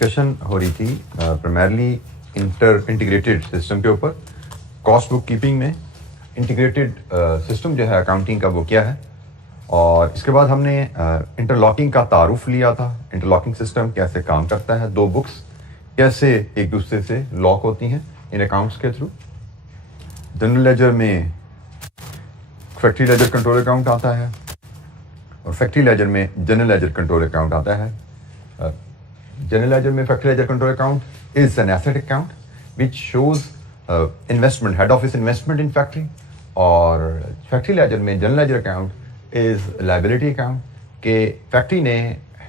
Discussion हो रही थी प्राइमरली इंटीग्रेटेड सिस्टम के ऊपर। कॉस्ट बुक कीपिंग में इंटीग्रेटेड सिस्टम जो है अकाउंटिंग का वो क्या है, और इसके बाद हमने इंटरलॉकिंग का तारुफ लिया था। इंटरलॉकिंग सिस्टम कैसे काम करता है, दो बुक्स कैसे एक दूसरे से लॉक होती हैं इन अकाउंट्स के थ्रू। जनरल लेजर में फैक्ट्री लेजर कंट्रोल अकाउंट आता है और फैक्ट्री लेजर में जनरल लेजर कंट्रोल अकाउंट आता है। जनरल लेजर में factory ledger control account is an asset account which shows investment, head office investment in factory, और factory ledger में general ledger account is liability account के factory ने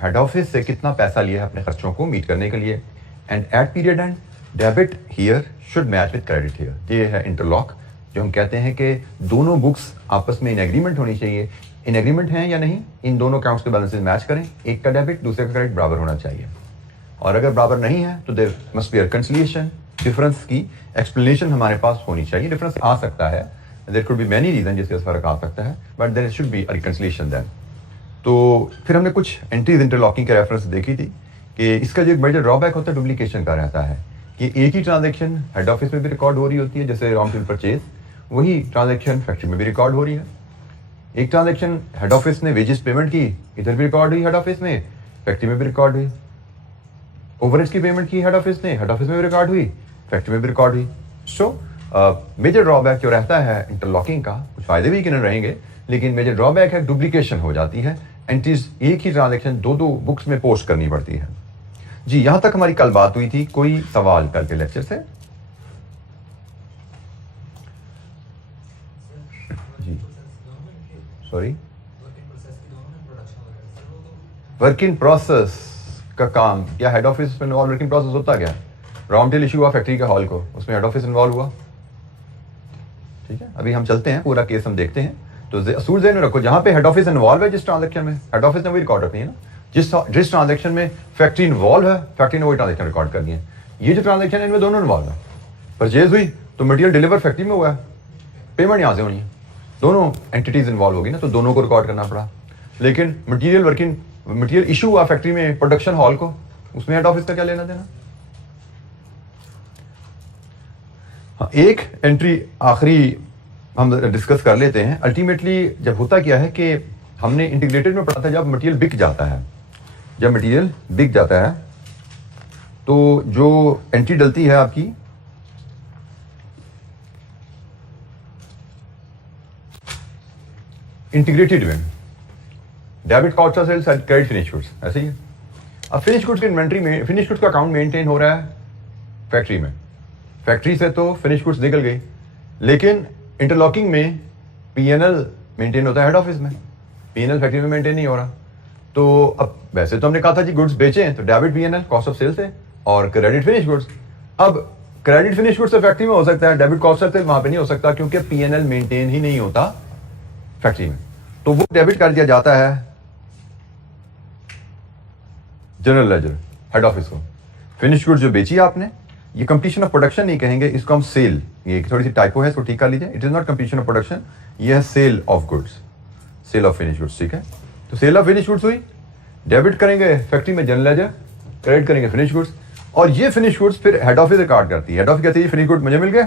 head office से कितना पैसा लिया है अपने खर्चों को मीट करने के लिए, and at period end debit here should match with credit here. ये है इंटरलॉक, जो हम कहते हैं कि दोनों बुक्स आपस में इन एग्रीमेंट होनी चाहिए। इन एग्रीमेंट हैं या नहीं, इन दोनों अकाउंट्स के बैलेंसेस मैच करें, एक का डेबिट दूसरे का क्रेडिट बराबर होना चाहिए, और अगर बराबर नहीं है तो there must be a reconciliation. Difference की एक्सप्लेनेशन हमारे पास होनी चाहिए। डिफरेंस आ सकता है, there could be many reason जिससे फर्क आ सकता है, but there should be a reconciliation then. तो फिर हमने कुछ एंट्रीज इंटरलॉकिंग के रेफरेंस देखी थी कि इसका जो एक मेजर ड्रॉबैक होता है डुप्लीकेशन का रहता है कि एक ही ट्रांजेक्शन हेड ऑफिस में भी रिकॉर्ड हो रही होती है, जैसे रॉ मटेरियल परचेज, वही ट्रांजेक्शन फैक्ट्री में भी रिकॉर्ड हो रही है। एक ट्रांजेक्शन हेड ऑफिस ने वेजेस पेमेंट की, इधर भी रिकॉर्ड हुई हेड ऑफिस में, फैक्ट्री में भी रिकॉर्ड हुई। ओवरहेड्स की पेमेंट की हेड ऑफिस ने, हेड ऑफिस में भी रिकॉर्ड हुई, फैक्ट्री में भी रिकॉर्ड हुई। सो मेजर ड्रॉबैक जो रहता है इंटरलॉकिंग का, कुछ फायदे भी किन रहेंगे, लेकिन मेजर ड्रॉबैक है डुप्लीकेशन हो जाती है। एंट्रीज एक ही ट्रांजेक्शन दो बुक्स में पोस्ट करनी पड़ती है। जी, यहां तक हमारी कल बात हुई थी। कोई सवाल कल के लेक्चर से? जी सॉरी, वर्क इन प्रोसेस का काम क्या हेड ऑफिस में इन्वॉल्व? वर्क इन प्रोसेस होता क्या? रॉ मटेरियल इशू हुआ फैक्ट्री के हॉल को, उसमें हेड ऑफिस इन्वॉल्व हुआ। ठीक है, अभी हम चलते हैं, पूरा केस हम देखते हैं। तो असूल ज़हन में रखो, जहां पे हेड ऑफिस इन्वॉल्व है जिस ट्रांजेक्शन में, हेड ऑफिस ने वही रिकॉर्ड रखनी है ना। जिस ट्रांजेक्शन में फैक्ट्री इन्वॉल्व है, फैक्ट्री ने वही ट्रांजेक्शन रिकॉर्ड करनी है। ये जो ट्रांजेक्शन है इनमें दोनों इन्वॉल्व है। परचेज हुई तो मटेरियल डिलीवर फैक्ट्री में हुआ है, पेमेंट यहाँ से होनी है, दोनों एंटिटीज इन्वॉल्व होगी ना, तो दोनों को रिकॉर्ड करना पड़ा। लेकिन मटेरियल इशू हुआ फैक्ट्री में प्रोडक्शन हॉल को, उसमें हेड ऑफिस का क्या लेना देना? हाँ, एक एंट्री आखिरी हम डिस्कस कर लेते हैं। अल्टीमेटली जब होता क्या है कि हमने इंटीग्रेटेड में पढ़ा था, जब मटेरियल बिक जाता है, जब मटेरियल बिक जाता है तो जो एंट्री डलती है आपकी इंटीग्रेटेड में, debit cost of sales and credit finish goods, ऐसे ही है। अब फिनिश गुड्स की इन्वेंट्री में फिनिश गुड्स का अकाउंट मेंटेन हो रहा है फैक्ट्री में, फैक्ट्री से तो फिनिश गुड्स निकल गई, लेकिन इंटरलॉकिंग में पीएनएल मेंटेन होता है हेड ऑफिस में, पीएनएल फैक्ट्री में मेंटेन नहीं हो रहा। तो अब वैसे तो हमने कहा था जी गुड्स बेचें तो debit PNL cost of sales है और क्रेडिट फिनिश गुड्स। अब क्रेडिट फिनिश गुड्स तो फैक्ट्री में हो सकता है, डेबिट कॉस्ट ऑफ सेल्स वहां पे नहीं हो सकता, क्योंकि पीएनएल मेंटेन ही नहीं होता फैक्ट्री में, तो वो डेबिट कर दिया जाता है जनरल लेजर हेड ऑफिस को। फिनिश गुड्स जो बेची आपने, ये कंप्लीशन ऑफ प्रोडक्शन नहीं कहेंगे, इसको हम सेल, ये थोड़ी सी टाइपो है, इसको ठीक कर लीजिए। It is not completion of production, ये है sale of goods, sale of finish goods. ठीक है, तो सेल ऑफ फिनिश गुड्स हुई, डेबिट करेंगे फैक्ट्री में जनरल लेजर, क्रेडिट करेंगे फिनिश गुड्स, और ये फिनिश गुड्स फिर हेड ऑफिस रिकॉर्ड करती है। हेड ऑफिस कहती है फिनिश गुड मुझे मिल गए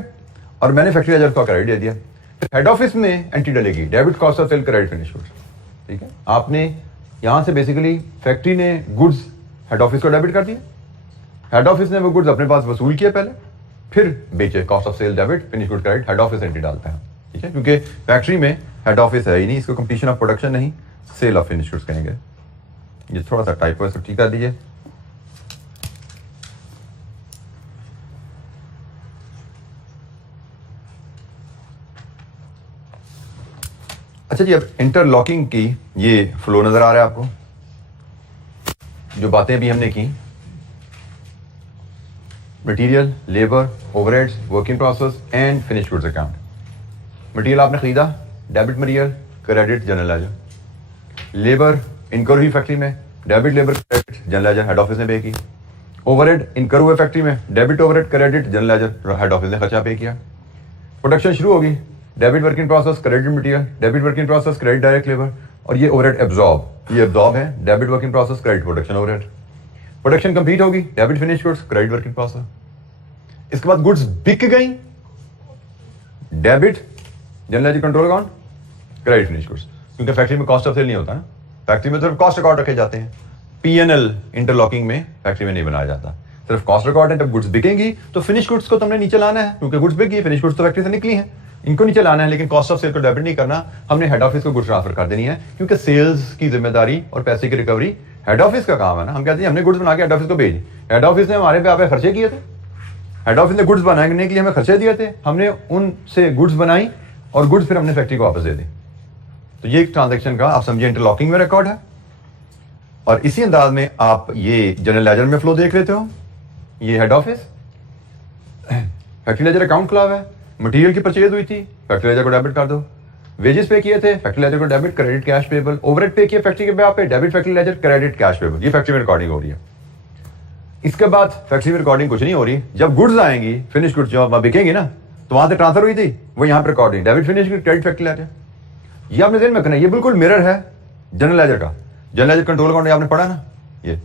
और मैंने फैक्ट्री लेजर को क्रेडिट दे दिया। फिर हेड ऑफिस में एंट्री डलेगी debit cost of sale credit finish goods. ठीक है, आपने यहां से बेसिकली फैक्ट्री ने गुड्स हेड ऑफिस को डेबिट कर दिया, हेड ऑफिस ने वो गुड्स अपने पास वसूल किए पहले, फिर बेचे, cost of sale debit, finish good credit, head office entry डालता है। ठीक है, क्योंकि फैक्ट्री में हेड ऑफिस है ही नहीं, इसको कंप्लीशन ऑफ प्रोडक्शन नहीं, सेल ऑफ फिनिश गुड्स कहेंगे। ये थोड़ा सा टाइपो है, इसको ठीक कर दीजिए। अच्छा जी, अब इंटरलॉकिंग की ये फ्लो नजर आ रहा है आपको, जो बातें भी हमने की, material, labour, overheads, work in process and finish goods account. Material आपने खरीदा, debit material, credit general ledger. Labour इनकर हुई फैक्ट्री में, debit labour credit general ledger, head office ने पे की। ओवरहेड इनकर हुए फैक्ट्री में, debit overhead credit general ledger, head office ने खर्चा पे किया। प्रोडक्शन शुरू होगी, debit work in process, credit material, debit work in process, credit direct labour, और ये ओवरहेड एब्जॉर्ब, ये एब्जॉर्ब है, debit work in process, credit production overhead. Production complete होगी, debit finish goods, credit work in process. इसके बाद goods बिक गई, debit general ledger control account, credit finish goods. क्योंकि फैक्ट्री में कॉस्ट ऑफ सेल नहीं होता ना, फैक्ट्री में सिर्फ कॉस्ट रिकॉर्ड रखे जाते हैं। P&L इंटरलॉकिंग में फैक्ट्री में नहीं बनाया जाता, सिर्फ कॉस्ट रिकॉर्ड है। जब गुड्स बिकेंगी तो फिनिश गुड्स को तुमने नीचे लाना है, क्योंकि गुड्स बिक गई, फिनिश गुड्स तो फैक्ट्री से निकली है, इनको नीचे लाना है। लेकिन कॉस्ट ऑफ सेल को डेबिट नहीं करना, हमने हेड ऑफिस को गुड्स ट्रांसफर कर देनी है, क्योंकि सेल्स की जिम्मेदारी और पैसे की रिकवरी हेड ऑफिस का काम है ना। हम कहते हैं हमने गुड्स बना के हेड ऑफिस को भेज, हेड ऑफिस ने हमारे पे खर्चे किए थे, हेड ऑफिस ने गुड्स बनाने के लिए हमें खर्चे दिए थे, हमने उनसे गुड्स बनाई और गुड्स फिर हमने फैक्ट्री को वापस दे दी। तो ये एक ट्रांजैक्शन का आप समझिए इंटरलॉकिंग में रिकॉर्ड है। और इसी अंदाज में आप ये जनरल लेजर में फ्लो देख लेते हो, ये head office, factory ledger account खुला हुआ है, मटेरियल की परचेज हुई थी, फैक्ट्री लेजर को डेबिट कर दो, वेजेस पे किए थे, फैक्ट्री लेजर को debit, credit cash payable, overhead pay किए फैक्ट्री के ब्याह पे, debit factory ledger, credit cash payable. ये फैक्ट्री में रिकॉर्डिंग हो रही है। इसके बाद फैक्ट्री में रिकॉर्डिंग कुछ नहीं हो रही, जब गुड्स आएंगी, फिनिश गुड्स जो बिकेंगी ना, तो वहां से ट्रांसफर हुई थी, वो यहाँ पे recording, debit finish credit factory ledger. ये आपने ध्यान में रखना, ये बिल्कुल मिरर है जनरल लेजर का। जनरल लेजर कंट्रोल अकाउंट आपने पढ़ा ना, ये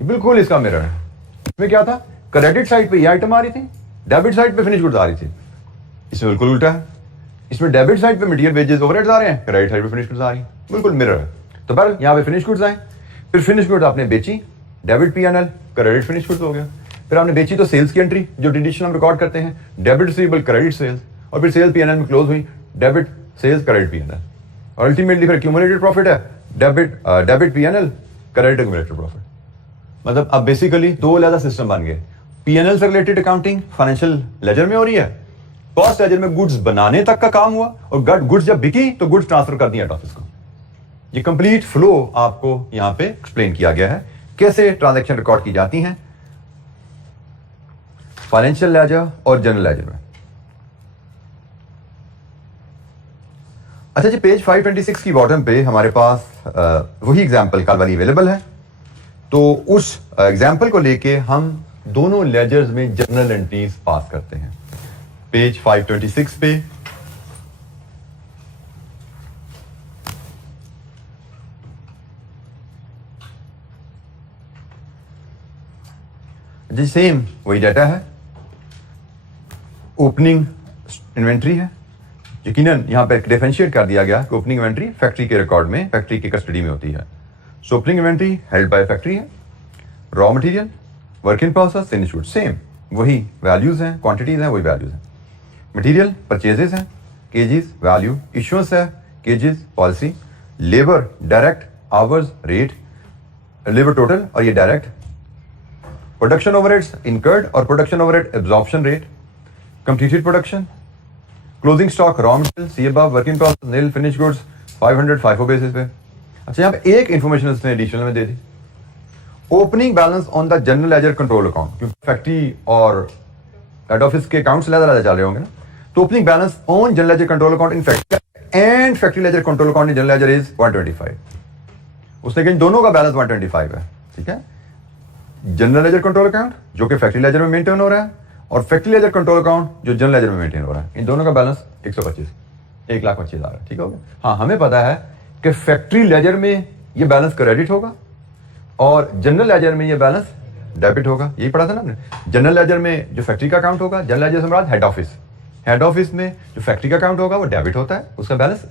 बिल्कुल इसका मिरर है। इसमें क्या था, क्रेडिट साइड पे ये आइटम आ रही थी, डेबिट साइड पे फिनिश गुड्स आ रही थी। इसमें बिल्कुल उल्टा है, इसमें डेबिट साइड पे मटेरियल वेजेस ओवरहेड्स आ रहे हैं, क्रेडिट साइड पे फिनिश गुड्स आ रही है, बिल्कुल मिरर है। तो बहरहाल यहाँ पे फिनिश गुड्स आए, फिर फिनिश गुड्स आपने बेची, debit P&L, credit finish goods हो गया। फिर आपने बेची तो सेल्स की एंट्री जो ट्रेडिशनल हम रिकॉर्ड करते हैं, डेबिट रिसीवेबल, क्रेडिट सेल्स, और फिर सेल्स P&L में क्लोज हुई, डेबिट सेल्स, क्रेडिट P&L, और अल्टीमेटली फिर क्यूमुलेटेड प्रॉफिट है, debit P&L, credit accumulated profit. मतलब अब बेसिकली दो अलग सिस्टम बन गए। P&L से रिलेटेड अकाउंटिंग फाइनेंशियल लेजर में हो रही है, कॉस्ट लेजर में गुड्स बनाने तक का काम हुआ, और गुड्स जब बिकी तो गुड्स ट्रांसफर कर दिया हेड ऑफिस को। ये कंप्लीट फ्लो आपको यहां पे एक्सप्लेन किया गया है, कैसे ट्रांजैक्शन रिकॉर्ड की जाती हैं फाइनेंशियल लेजर और जनरल लेजर में। अच्छा जी, पेज 526 की बॉटम पे हमारे पास वही एग्जाम्पल कल वाली अवेलेबल है। तो उस एग्जाम्पल को लेके हम दोनों लेजर्स में जर्नल एंट्रीज पास करते हैं। पेज 526 पे जी सेम वही डाटा है, ओपनिंग इन्वेंट्री है। यकीनन यहां पे डिफरेंशिएट कर दिया गया कि ओपनिंग इन्वेंट्री फैक्ट्री के रिकॉर्ड में, फैक्ट्री की कस्टडी में होती है। So opening inventory held by factory है, raw material, work in process, finish goods, same वही वैल्यूज हैं, क्वांटिटीज हैं, वही वैल्यूज हैं। मटेरियल परचेजेस हैं, केजीज, वैल्यू, इश्यूएंस है, KGs, policy, labour direct, hours, rate, labour total, और ये डायरेक्ट, प्रोडक्शन ओवरहेड्स इनकर्ड और production overhead absorption rate, completed production, closing stock, raw material, see above, work in process, nil, finish goods, 500 FIFO basis पे। अच्छा, यहाँ पे एक information उसने additional में दे दी, opening balance on the general ledger control account, क्योंकि फैक्ट्री और हेड ऑफिस के अकाउंट्स ज्यादा चल रहे होंगे ना, तो opening balance on general ledger control account in factory and factory ledger control account in general ledger is 125। उसने कहा दोनों का बैलेंस 125 है, ठीक है। जनरल लेजर कंट्रोल अकाउंट जो कि फैक्ट्री लेजर में मेंटेन हो रहा है, और फैक्ट्री लेजर कंट्रोल अकाउंट जो जनरल लेजर में मेंटेन हो रहा है, इन दोनों का बैलेंस 125, 1,25,000 है, ठीक हो गया। हाँ, हमें पता है कि फैक्ट्री लेजर में ये बैलेंस क्रेडिट होगा और जनरल लेजर में ये बैलेंस डेबिट होगा, यही पढ़ा था ना हमने। जनरल लेजर में जो फैक्ट्री का अकाउंट होगा, जनरल लेजर से मुराद हेड ऑफिस, हेड ऑफिस में जो फैक्ट्री का अकाउंट होगा वो डेबिट होता है, उसका बैलेंस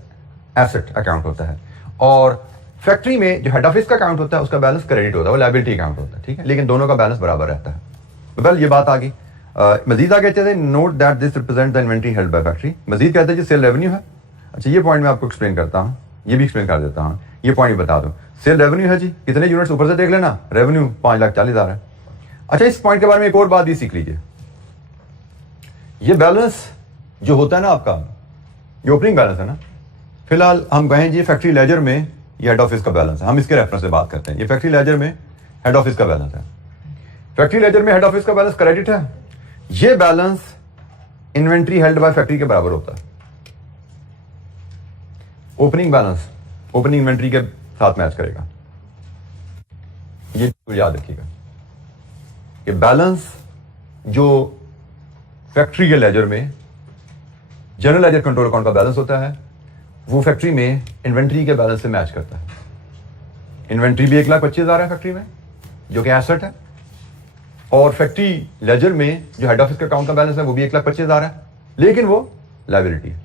एसेट अकाउंट होता है, और फैक्ट्री में जो हेड ऑफिस का अकाउंट होता है उसका बैलेंस क्रेडिट होता है, वो लायबिलिटी अकाउंट होता है, ठीक है। लेकिन दोनों का बैलेंस बराबर रहता है। तो वेल, ये बात आ गई। मजीद आगे कहते हैं, note that this represent the inventory held by factory. Majeed कहते हैं जी सेल रेवेन्यू है। अच्छा, ये पॉइंट मैं आपको एक्सप्लेन करता हूँ, ये भी एक्सप्लेन कर देता हूँ, ये पॉइंट बता दूँ। सेल रेवेन्यू है जी, कितने यूनिट्स ऊपर से देख लेना, रेवेन्यू 5,40,000 है। अच्छा, इस पॉइंट के बारे में एक और बात भी सीख लीजिए। ये बैलेंस जो होता है ना आपका, ये ओपनिंग बैलेंस है ना, फिलहाल हम कहें जी फैक्ट्री लेजर में ये हेड ऑफिस का बैलेंस है, हम इसके रेफरेंस से बात करते हैं। ये फैक्ट्री लेजर में हेड ऑफिस का बैलेंस है, फैक्ट्री लेजर में हेड ऑफिस का बैलेंस क्रेडिट है। ये balance inventory held by factory के बराबर होता है। ओपनिंग बैलेंस ओपनिंग इन्वेंट्री के साथ मैच करेगा, ये याद रखिएगा। ये बैलेंस जो फैक्ट्री के लेजर में जनरल लेजर कंट्रोल अकाउंट का बैलेंस होता है, वो फैक्ट्री में इन्वेंट्री के बैलेंस से मैच करता है। इन्वेंट्री भी 1,25,000 है फैक्ट्री में, जो कि एसेट है, और फैक्ट्री लेजर में जो हेड ऑफिस के अकाउंट का बैलेंस है वो भी 1,25,000 है, लेकिन वो लायबिलिटी है,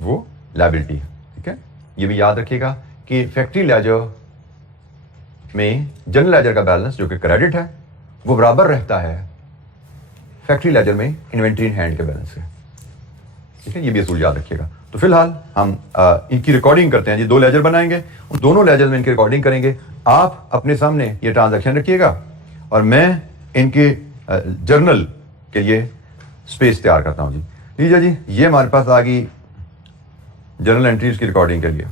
वो लायबिलिटी है। ठीक है, ये भी याद रखिएगा कि फैक्ट्री लेजर में जनरल लेजर का बैलेंस जो कि क्रेडिट है वो बराबर रहता है फैक्ट्री लेजर में इन्वेंट्री इन हैंड के बैलेंस से। ठीक है, ये भी असूल याद रखिएगा। तो फिलहाल हम इनकी रिकॉर्डिंग करते हैं जी। 2 लेजर बनाएंगे, उन दोनों लेजर में इनकी रिकॉर्डिंग करेंगे। आप अपने सामने ये ट्रांजैक्शन रखिएगा और मैं इनके जर्नल के लिए स्पेस तैयार करता हूं जी। लीजिए जी, ये हमारे पास आ गई जर्नल एंट्रीज की रिकॉर्डिंग के लिए।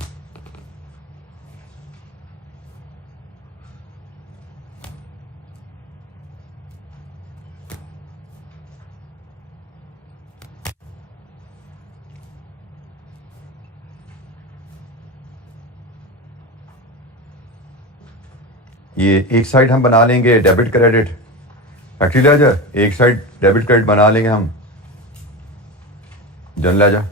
ये एक साइड हम बना लेंगे डेबिट क्रेडिट फैक्ट्री लेजर, एक साइड डेबिट क्रेडिट बना लेंगे हम जनरल लेजर।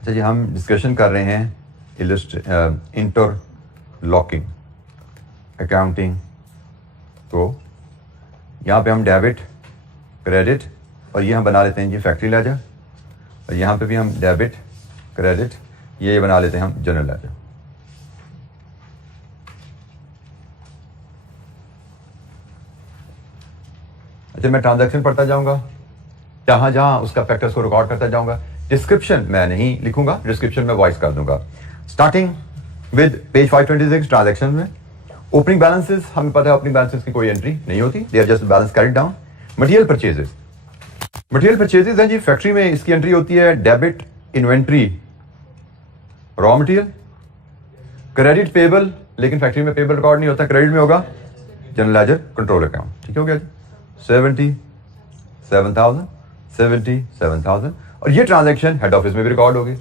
अच्छा जी, हम डिस्कशन कर रहे हैं इंटरलॉकिंग अकाउंटिंग। तो यहाँ पे हम डेबिट क्रेडिट और ये हम बना लेते हैं जी फैक्ट्री लेजर, और यहाँ पे भी हम डेबिट क्रेडिट ये बना लेते हैं हम जनरल लेजर। अच्छा, मैं ट्रांजैक्शन पढ़ता जाऊंगा, जहां जहां उसका फैक्टर्स को रिकॉर्ड करता जाऊंगा। डिस्क्रिप्शन मैं नहीं लिखूंगा, डिस्क्रिप्शन में वॉइस कर दूंगा। स्टार्टिंग विद पेज 526 ट्रांजैक्शन में ओपनिंग बैलेंसेस, हमें पता है ओपनिंग बैलेंसेस की कोई एंट्री नहीं होती, they are just balance carried down. Material purchases, material purchases है जी फैक्ट्री में, इसकी एंट्री होती है debit inventory raw material, credit payable, लेकिन फैक्ट्री में पेबल रिकॉर्ड नहीं होता, क्रेडिट में होगा जनरल लेजर कंट्रोल अकाउंट। ठीक हो गया जी, 77,000 77,000। और ये ट्रांजैक्शन हेड ऑफिस में भी रिकॉर्ड होगी।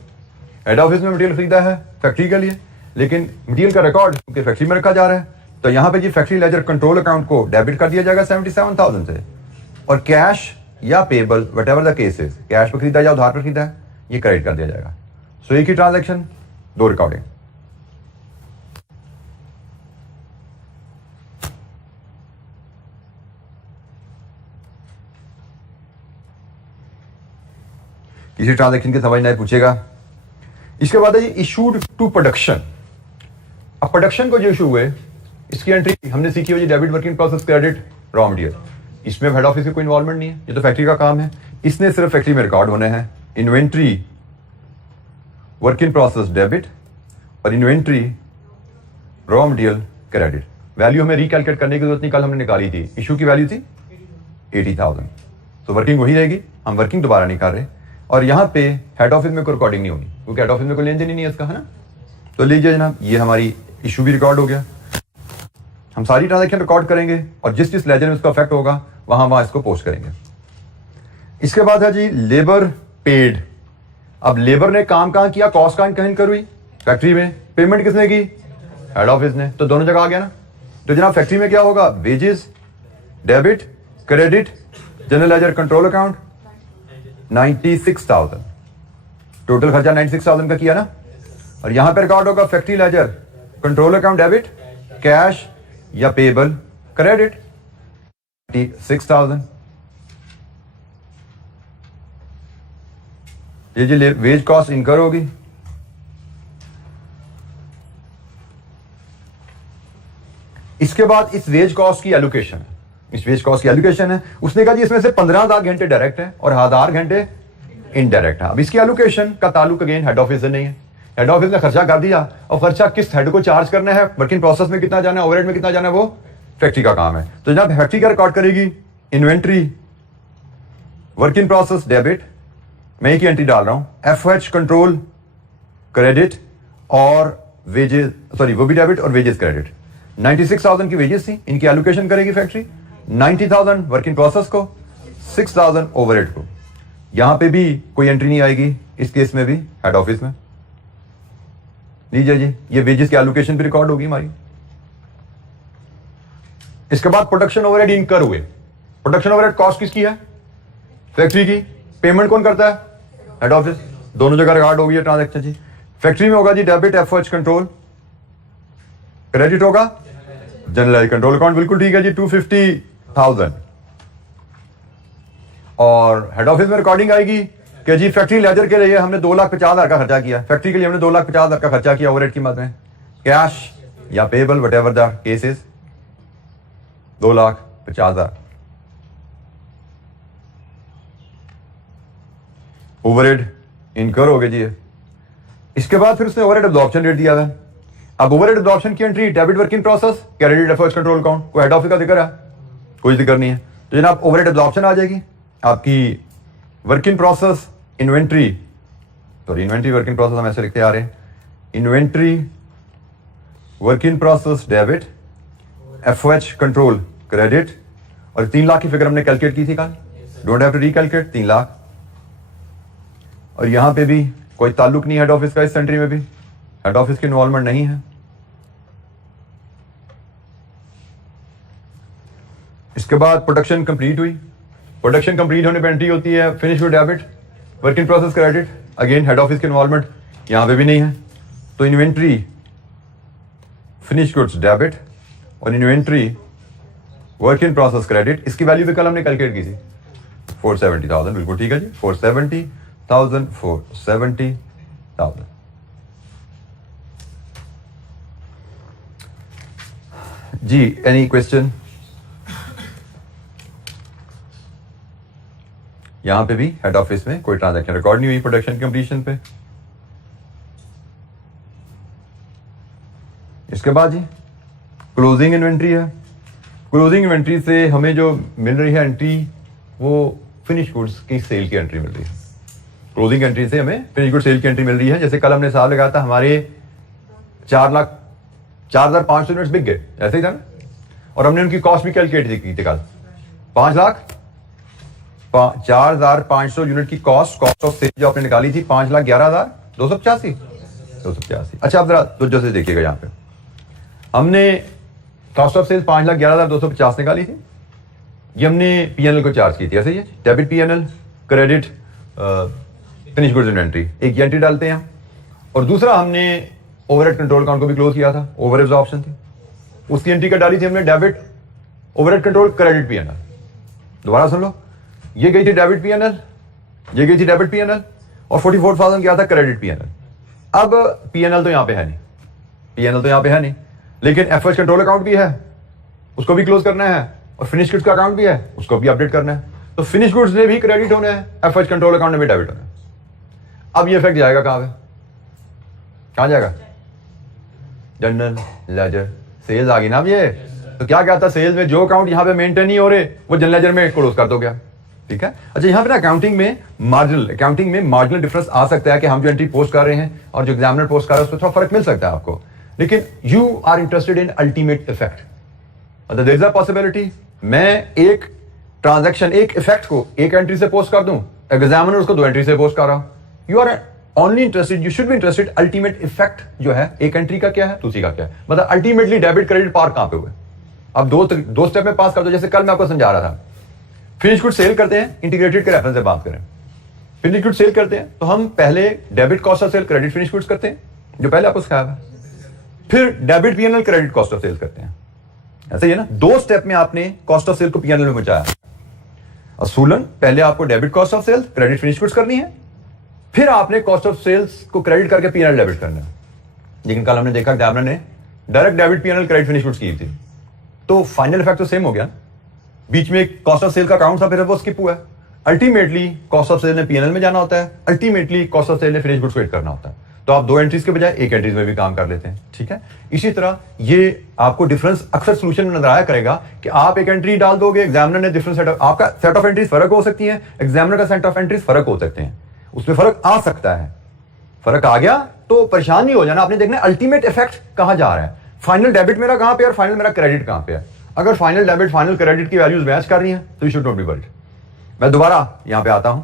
हेड ऑफिस में मटेरियल खरीदा है फैक्ट्री के लिए, लेकिन मटेरियल का रिकॉर्ड क्योंकि फैक्ट्री में रखा जा रहा है, तो यहां पे जी फैक्ट्री लेजर कंट्रोल अकाउंट को डेबिट कर दिया जाएगा 77,000 से, और कैश या payable what ever the cases, cash पर खरीदा या उधार पर खरीदा है, ये क्रेडिट कर दिया जाएगा। सो एक ही ट्रांजैक्शन, 2 रिकॉर्डिंग। किसी ट्रांजैक्शन की समझ नहीं पूछेगा। इसके बाद है इशूड टू प्रोडक्शन। अब प्रोडक्शन को जो इशू हुए इसकी एंट्री हमने सीखी हुई debit working process credit raw material. इसमें हेड ऑफिस की कोई इन्वॉल्वमेंट नहीं है, ये तो फैक्ट्री का काम है, इसने सिर्फ फैक्ट्री में रिकॉर्ड होने हैं। Inventory work in process debit और inventory raw material credit. Value हमें रिकैलकुलेट करने की जरूरत नहीं, कल हमने निकाली थी, इशू की वैल्यू थी 80,000, तो वर्किंग वही रहेगी, हम वर्किंग दोबारा नहीं कर रहे। और यहां पे हेड ऑफिस में कोई रिकॉर्डिंग नहीं होगी क्योंकि हेड ऑफिस में कोई लेन देन ही नहीं है इसका, है ना। तो लीजिए जनाब, ये हमारी इशू भी रिकॉर्ड हो गया। हम सारी ट्रांजैक्शन रिकॉर्ड करेंगे और जिस जिस लेजर में इसका इफेक्ट होगा वहां इसको पोस्ट करेंगे। इसके बाद है जी लेबर पेड। अब लेबर ने काम कहां किया, कॉस्ट कहां इनकर हुई, फैक्ट्री में। पेमेंट किसने की, हेड ऑफिस ने, तो दोनों जगह आ गया ना। तो जनाब फैक्ट्री में क्या होगा, wages debit credit general ledger control account 96,000, total खर्चा 96,000 का किया ना। और यहां पर रिकॉर्ड होगा factory ledger control account debit cash या पेबल क्रेडिट 96,000। ये जो वेज कॉस्ट इनकर होगी, इसके बाद इस वेज कॉस्ट की एलोकेशन है, इस वेज कॉस्ट की एलोकेशन है। उसने कहा जी इसमें से 15,000 घंटे डायरेक्ट है और 1,000 घंटे इनडायरेक्ट है। अब इसकी एलोकेशन का ताल्लुक अगेन हेड ऑफिस से नहीं है, हेड ऑफिस ने खर्चा कर दिया और खर्चा किस हेड को चार्ज करना है, वर्किंग प्रोसेस में कितना जाना है, ओवरहेड में कितना जाना है, वो फैक्ट्री का काम है। तो जनाब फैक्ट्री का रिकॉर्ड करेगी इन्वेंट्री वर्किंग प्रोसेस डेबिट, मैं एक ही एंट्री डाल रहा हूं, एफएच कंट्रोल क्रेडिट और वेजेस, सॉरी वो भी डेबिट और वेजेस क्रेडिट। 96,000 की वेजेस थी, इनकी एलोकेशन करेगी फैक्ट्री, 90,000 वर्क इन प्रोसेस को, 6,000 ओवरहेड को। यहां पे भी कोई एंट्री नहीं आएगी इस केस में भी हेड ऑफिस में। लीजिए जी, ये वेजेस की एलोकेशन भी रिकॉर्ड होगी हमारी। इसके बाद प्रोडक्शन ओवरहेड इनकर हुए। प्रोडक्शन ओवरहेड कॉस्ट किसकी है? फैक्ट्री की। पेमेंट कौन करता है? Head office. दोनों जगह रिकॉर्ड होगी ट्रांजैक्शन जी। फैक्ट्री में होगा जी डेबिट एफओएच कंट्रोल, क्रेडिट होगा जनरल कंट्रोल अकाउंट, बिल्कुल ठीक है जी, 250,000। और हेड ऑफिस में रिकॉर्डिंग आएगी कि जी फैक्ट्री लेजर के लिए हमने 2,50,000 का खर्चा किया। फैक्ट्री के लिए हमने 2,50,000 का खर्चा किया ओवरहेड की मद में, कैश या payable what ever the cases, 2,50,000 overhead इनकर हो गए जी। इसके बाद फिर उसने ओवरहेड एब्जॉर्प्शन रेट दिया है। अब ओवरहेड एब्जॉर्प्शन की entry debit work in process, credit FOH control account, कोई हेड ऑफिस का जिक्र है? कोई जिक्र नहीं है। तो जनाब ओवरहेड एब्जॉर्प्शन आ जाएगी आपकी work in process inventory, sorry inventory work in process हम ऐसे लिखते आ रहे हैं, inventory work in process debit, FOH control credit. और 3 लाख की फिगर हमने कैलकुलेट की थी कल, don't have to recalculate, 3 lakh. और यहां पे भी कोई ताल्लुक नहीं हेड ऑफिस का, इस एंट्री में भी हेड ऑफिस की इन्वॉल्वमेंट नहीं है। इसके बाद प्रोडक्शन कंप्लीट हुई। प्रोडक्शन कंप्लीट होने पर एंट्री होती है finish good debit, work in process credit, again head office की इन्वॉल्वमेंट यहां पे भी नहीं है। तो इन्वेंट्री फिनिश गुड्स डेबिट और inventory work in process credit, इसकी वैल्यू भी कल हमने कैलकुलेट की थी, 470,000, बिल्कुल ठीक है जी, 470,000, 470,000। जी एनी क्वेश्चन? यहां पे भी हेड ऑफिस में कोई ट्रांजैक्शन रिकॉर्ड नहीं हुई प्रोडक्शन कंप्लीशन पे। इसके बाद जी क्लोजिंग इन्वेंट्री है। क्लोजिंग इन्वेंट्री से हमें जो मिल रही है एंट्री, वो फिनिश गुड्स की सेल की एंट्री मिल रही है। क्लोजिंग एंट्री से हमें फिनिश गुड सेल की एंट्री मिल रही है। जैसे कल हमने हिसाब लगाया था, हमारे 4,05,000 यूनिट्स बिक गए, ऐसे ही था ना। और हमने उनकी कॉस्ट भी कैलकुलेट की थी कल, 4,05,000 यूनिट की कॉस्ट ऑफ सेल जो आपने निकाली थी 5,11,285। अच्छा आप जरा तो से देखिएगा, यहाँ पे हमने कॉस्ट ऑफ सेल 5,11,250 निकाली थी। ये हमने पीएनएल को चार्ज की थी, ऐसे ही debit PNL, credit finish goods inventory, एक एंट्री डालते हैं हम। और दूसरा हमने ओवरहेड कंट्रोल अकाउंट को भी क्लोज किया था, ओवर एब्जॉर्प्शन थी, उसकी एंट्री का डाली थी हमने debit overhead control credit PNL. दोबारा सुन लो, ये गई थी डेबिट पीएनएल, ये गई थी डेबिट पीएनएल, और 44,000 क्या था क्रेडिट पीएनएल। अब पीएनएल तो यहां पे है नहीं, पीएनएल तो यहां पे है नहीं, लेकिन एफओएच कंट्रोल अकाउंट भी है, उसको भी क्लोज करना है, और फिनिश गुड्स का अकाउंट भी है, उसको भी अपडेट करना है। तो फिनिश गुड्स ने भी क्रेडिट होना है, एफओएच कंट्रोल अकाउंट में भी डेबिट होना है। अब ये इफेक्ट जाएगा कहां पे? कहां जाएगा? जनरल लेजर, सेल्स आ गई ना। अब ये तो क्या कहता, सेल्स में जो अकाउंट यहां पे मेंटेन नहीं हो रहे वो जनरल लेजर में क्लोज कर दो क्या? ठीक है। अच्छा यहां पे ना अकाउंटिंग में मार्जिनल डिफरेंस आ सकता है कि हम जो एंट्री पोस्ट कर रहे हैं और जो एग्जामिनर पोस्ट कर रहा है उसमें थोड़ा फर्क मिल सकता है आपको, लेकिन you are interested in ultimate effect. There is a possibility मैं एक ट्रांजैक्शन, एक इफेक्ट को एक एंट्री से पोस्ट कर दूं, एग्जामिनर उसको 2 एंट्री से पोस्ट कर रहा हूं। You are only interested, you should be interested ultimate effect जो है एक एंट्री का क्या है, दूसरी का क्या है, मतलब अल्टीमेटली डेबिट क्रेडिट पार कहां पे हुए। अब दो स्टेप में पास कर दो। जैसे कल मैं आपको समझा रहा था, फिनिश गुड सेल करते हैं, इंटीग्रेटेड के रेफरेंस से बात करें, फिनिश गुड सेल करते हैं तो हम पहले debit cost of sale credit finish goods करते हैं, जो पहले आपको सिखाया है, फिर debit PNL credit cost of sale करते हैं। ऐसा ही है ना, 2 स्टेप में आपने कॉस्ट ऑफ सेल को पीएनएल में पहुंचाया। असूलन पहले आपको debit cost of sales credit finish goods करनी है, फिर आपने कॉस्ट ऑफ सेल्स को क्रेडिट करके पीएनएल डेबिट करना है। लेकिन कल हमने देखा एग्जामिनर ने direct debit PNL credit finish goods की थी, तो फाइनल इफेक्ट तो सेम हो गया। बीच में एक कॉस्ट ऑफ सेल का अकाउंट था, फिर वो स्किप हुआ है। अल्टीमेटली कॉस्ट ऑफ सेल ने पीएनएल में जाना होता है, अल्टीमेटली कॉस्ट ऑफ सेल ने फिनिश गुड्स को एड करना होता है। तो आप 2 एंट्रीज के बजाय 1 एंट्रीज में भी काम कर लेते हैं, ठीक है। इसी तरह ये आपको डिफरेंस अक्सर सोल्यूशन में नजर आया करेगा कि आप एक एंट्री डाल दोगे, एग्जामिनर ने डिफरेंट सेट ऑफ, आपका सेट ऑफ एंट्रीज फर्क हो सकती है, एग्जामिनर का सेट ऑफ एंट्रीज फर्क हो सकते हैं, उसमें फर्क आ सकता है। फर्क आ गया तो परेशान नहीं हो जाना, आपने देखना अल्टीमेट इफेक्ट कहां जा रहा है, फाइनल डेबिट मेरा कहां पे है और फाइनल मेरा क्रेडिट कहां पे है। अगर फाइनल डेबिट फाइनल क्रेडिट की वैल्यूज मैच कर रही हैं तो you should not be worried. मैं दोबारा यहां पे आता हूं,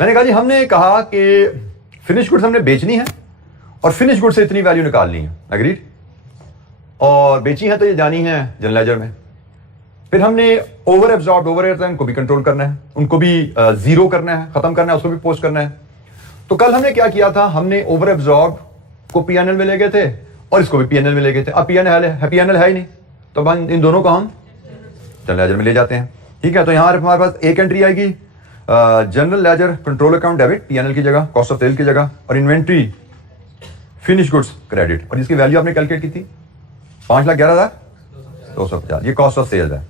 मैंने कहा जी हमने कहा कि फिनिश गुड्स हमने बेचनी है और फिनिश गुड्स से इतनी वैल्यू निकालनी है, एग्रीड, और बेची है तो ये जानी है जनरल लेजर में। फिर हमने ओवर एब्जॉर्ब ओवर को भी कंट्रोल करना है, उनको भी जीरो करना है, खत्म करना है, उसको भी पोस्ट करना है। तो कल हमने क्या किया था, हमने ओवर एब्जॉर्ब को पीएनएल में ले गए थे और इसको भी पीएनएल में ले गए थे। अब पीएनएल है ही नहीं, तो अब इन दोनों को हम जनरल लेजर में ले जाते हैं, ठीक है। तो यहां हमारे पास एक एंट्री आएगी general ledger control account debit PNL की जगह, कॉस्ट ऑफ सेल की जगह, और इन्वेंट्री फिनिश गुड्स क्रेडिट, और इसकी वैल्यू आपने कैलकुलेट की थी 5,11,250, ये कॉस्ट ऑफ सेल्स है।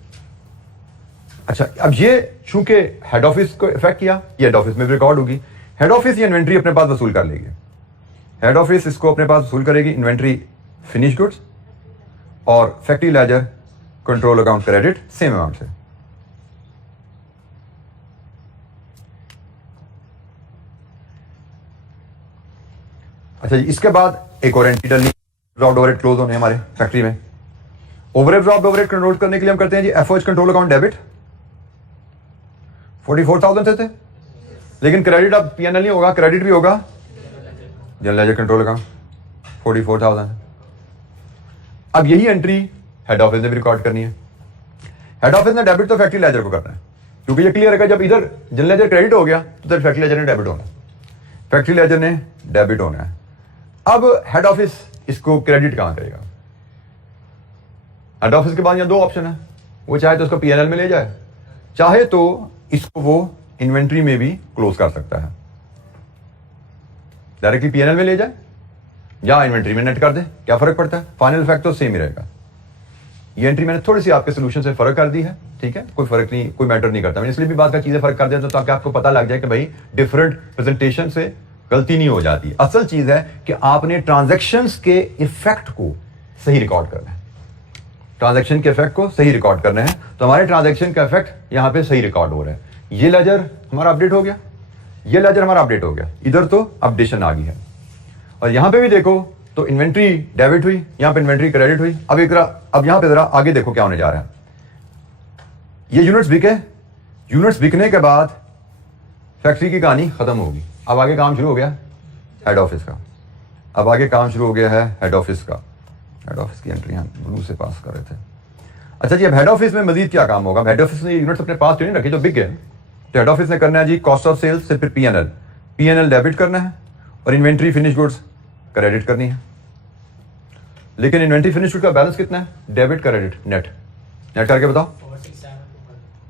अच्छा, अब ये चूंकि हेड ऑफिस को इफेक्ट किया, ये हेड ऑफिस में भी रिकॉर्ड होगी। हेड ऑफिस ये इन्वेंट्री अपने पास वसूल कर लेगी, हेड ऑफिस इसको अपने पास वसूल करेगी, इन्वेंट्री फिनिश गुड्स और factory ledger control account credit same amount से। अच्छा जी, इसके बाद एक और एंट्री डलनी, ओवरहेड क्लोज होने हमारे फैक्ट्री में। ओवरहेड कंट्रोल करने के लिए हम करते हैं जी एफओएच कंट्रोल अकाउंट डेबिट 44,000 थे, लेकिन क्रेडिट अब पीएनएल नहीं होगा, क्रेडिट भी होगा जनरल लेजर कंट्रोल अकाउंट 44,000। अब यही एंट्री हेड ऑफिस ने भी रिकॉर्ड करनी है। हेड ऑफिस ने डेबिट तो फैक्ट्री लेजर को करना है, क्योंकि ये क्लियर है कि जब इधर जनरल लेजर क्रेडिट हो गया तो फैक्ट्री लेजर ने डेबिट होना है, फैक्ट्री लेजर ने डेबिट होना है। अब हेड ऑफिस इसको क्रेडिट कहां करेगा? हेड ऑफिस के बाद यहां दो ऑप्शन है, वो चाहे तो इसको पीएनएल में ले जाए, चाहे तो इसको वो इन्वेंट्री में भी क्लोज कर सकता है, डायरेक्टली पीएनएल में ले जाए या इन्वेंट्री में नेट कर दे, क्या फर्क पड़ता है, फाइनल इफेक्ट तो सेम ही रहेगा। ये एंट्री मैंने थोड़ी सी आपके सोल्यूशन से फर्क कर दी है, ठीक है, कोई फर्क नहीं, कोई मैटर नहीं करता। मैंने इसलिए भी बात का चीजें फर्क कर दिया तो ताकि आपको पता लग जाए कि भाई डिफरेंट प्रेजेंटेशन से गलती नहीं हो जाती। असल चीज है कि आपने ट्रांजैक्शंस के इफेक्ट को सही रिकॉर्ड करना है, ट्रांजैक्शन के इफेक्ट को सही रिकॉर्ड करना है। तो हमारे ट्रांजैक्शन का इफेक्ट यहां पे सही रिकॉर्ड हो रहा है। ये लेजर हमारा अपडेट हो गया, ये लेजर हमारा अपडेट हो गया, इधर तो अपडेशन आ गई है। और यहां पे भी देखो तो इन्वेंट्री डेबिट हुई, यहां पे इन्वेंट्री क्रेडिट हुई। अब यहां पे जरा आगे देखो क्या होने जा रहा है। ये यूनिट्स बिके, यूनिट्स बिकने के बाद फैक्ट्री की कहानी खत्म होगी। अब आगे काम शुरू हो गया हेड ऑफिस का, अब आगे काम शुरू हो गया है हेड ऑफिस का। हेड ऑफिस की एंट्री हम ब्लू से पास कर रहे थे। अच्छा जी, अब हेड ऑफिस में मजीद क्या काम होगा? हेड ऑफिस ने यूनिट्स अपने पास तो नहीं रखे जो बिक गए, तो हेड ऑफिस ने करना है जी कॉस्ट ऑफ सेल्स से फिर पीएनएल डेबिट करना है और इन्वेंट्री फिनिश गुड्स क्रेडिट करनी है। लेकिन इन्वेंट्री फिनिश गुड्स का बैलेंस कितना है? डेबिट क्रेडिट नेट करके बताओ।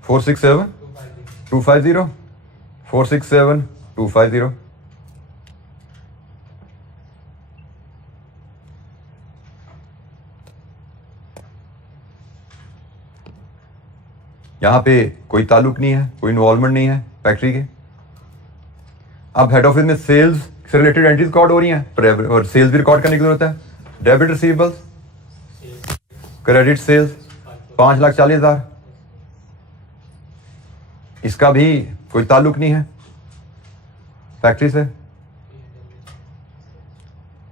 467,250 467,250। यहां पे कोई ताल्लुक नहीं है, कोई इन्वॉल्वमेंट नहीं है फैक्ट्री के। अब हेड ऑफिस में सेल्स से रिलेटेड एंट्रीज रिकॉर्ड हो रही हैं और सेल्स भी रिकॉर्ड करने की जरूरत है। डेबिट रिसीवेबल्स, क्रेडिट सेल्स 5,40,000, इसका भी कोई ताल्लुक नहीं है फैक्ट्री से।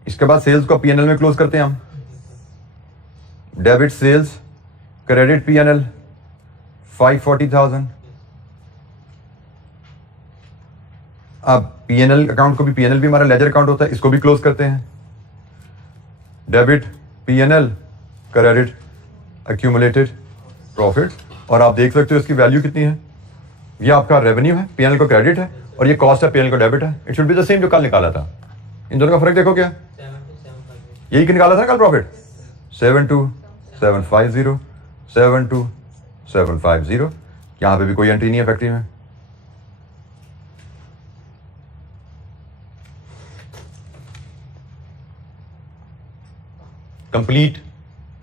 इसके बाद सेल्स को पीएनएल में क्लोज करते हैं हम। Debit sales, credit PNL 540,000। अब पीएनएल अकाउंट को भी, पीएनएल भी हमारा लेजर अकाउंट होता है, इसको भी क्लोज करते हैं। Debit PNL credit accumulated profit, और आप देख सकते हो इसकी वैल्यू कितनी है। ये आपका रेवेन्यू है, पीएनएल को क्रेडिट है, और ये कॉस्ट है, पीएनएल को डेबिट है। It should be the same जो कल निकाला था। इन दोनों का फर्क देखो क्या, यही निकाला था ना कल प्रॉफिट, 72,750 72,750। यहां पे भी कोई एंट्री नहीं है फैक्ट्री में। कंप्लीट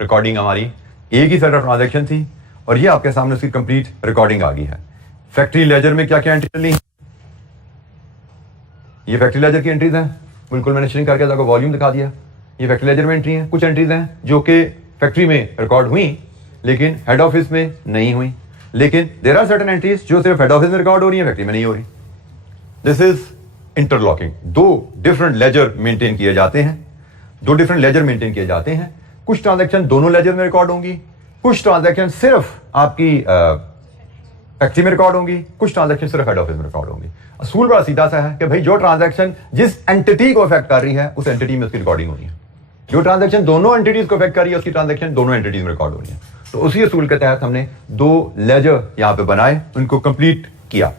रिकॉर्डिंग हमारी एक ही सेट ऑफ ट्रांजैक्शन थी और ये आपके सामने उसकी कंप्लीट रिकॉर्डिंग आ गई है। फैक्ट्री लेजर में क्या क्या एंट्री करनी है, ये फैक्ट्री लेजर की एंट्रीज हैं, बिल्कुल मैंने श्रिंक करके आपको वॉल्यूम दिखा दिया। ये फैक्ट्री लेजर में एंट्री है। कुछ एंट्रीज हैं जो कि फैक्ट्री में रिकॉर्ड हुई लेकिन हेड ऑफिस में नहीं हुई, लेकिन देयर आर सर्टेन एंट्रीज जो सिर्फ हेड ऑफिस में रिकॉर्ड हो रही है, फैक्ट्री में नहीं हो रही। दिस इज इंटरलॉकिंग, दो डिफरेंट लेजर मेंटेन किए जाते हैं, कुछ ट्रांजैक्शन दोनों लेजर में रिकॉर्ड होंगी, कुछ ट्रांजैक्शन सिर्फ आपकी फैक्ट्री में रिकॉर्ड होंगी, कुछ ट्रांजैक्शन सिर्फ हेड ऑफिस में रिकॉर्ड होंगी। असूल बड़ा सीधा सा है कि भाई जो ट्रांजैक्शन जिस एंटिटी को अफेक्ट कर रही है उस एंटिटी में उसकी रिकॉर्डिंग होनी है, जो ट्रांजैक्शन दोनों एंटिटीज को अफेक्ट कर रही है उसकी ट्रांजैक्शन दोनों एंटिटीज में रिकॉर्ड होनी है। तो उसी असूल के तहत हमने दो लेजर यहां पे बनाए, उनको कंप्लीट किया।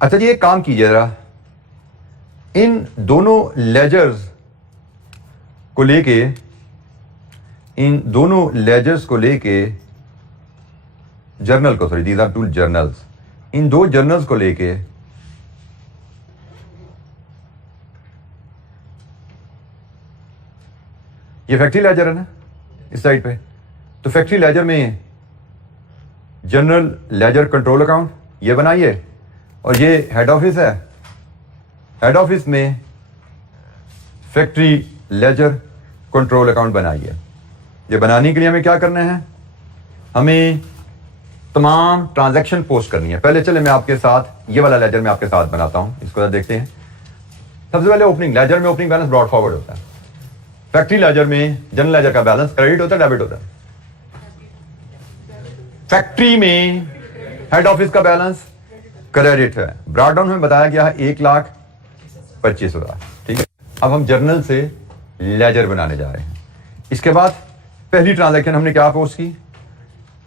अच्छा जी, एक काम कीजिए जरा, इन दोनों लेजर्स को लेके जर्नल को, sorry these are two journals, इन दो जर्नल्स को लेके ये फैक्ट्री लेजर है ना इस साइड पे, तो फैक्ट्री लेजर में जनरल लेजर कंट्रोल अकाउंट ये बनाइए, और ये हेड ऑफिस है, हेड ऑफिस में फैक्ट्री लेजर कंट्रोल अकाउंट बनाइए। ये बनाने के लिए हमें क्या करना है, हमें तमाम ट्रांजैक्शन पोस्ट करनी है। पहले चले मैं आपके साथ ये वाला लेजर में आपके साथ बनाता हूं, इसको देखते हैं। सबसे पहले ओपनिंग लेजर में ओपनिंग बैलेंस ब्रॉड फॉरवर्ड होता है, फैक्ट्री लेजर में जनरल लेजर का बैलेंस क्रेडिट होता है डेबिट होता है। फैक्ट्री में हेड ऑफिस का बैलेंस क्रेडिट है, ब्रॉड डाउन में बताया गया है 1,25,000, ठीक है। अब हम जर्नल से लेजर बनाने जा रहे हैं। इसके बाद पहली ट्रांजैक्शन हमने क्या पोस्ट की,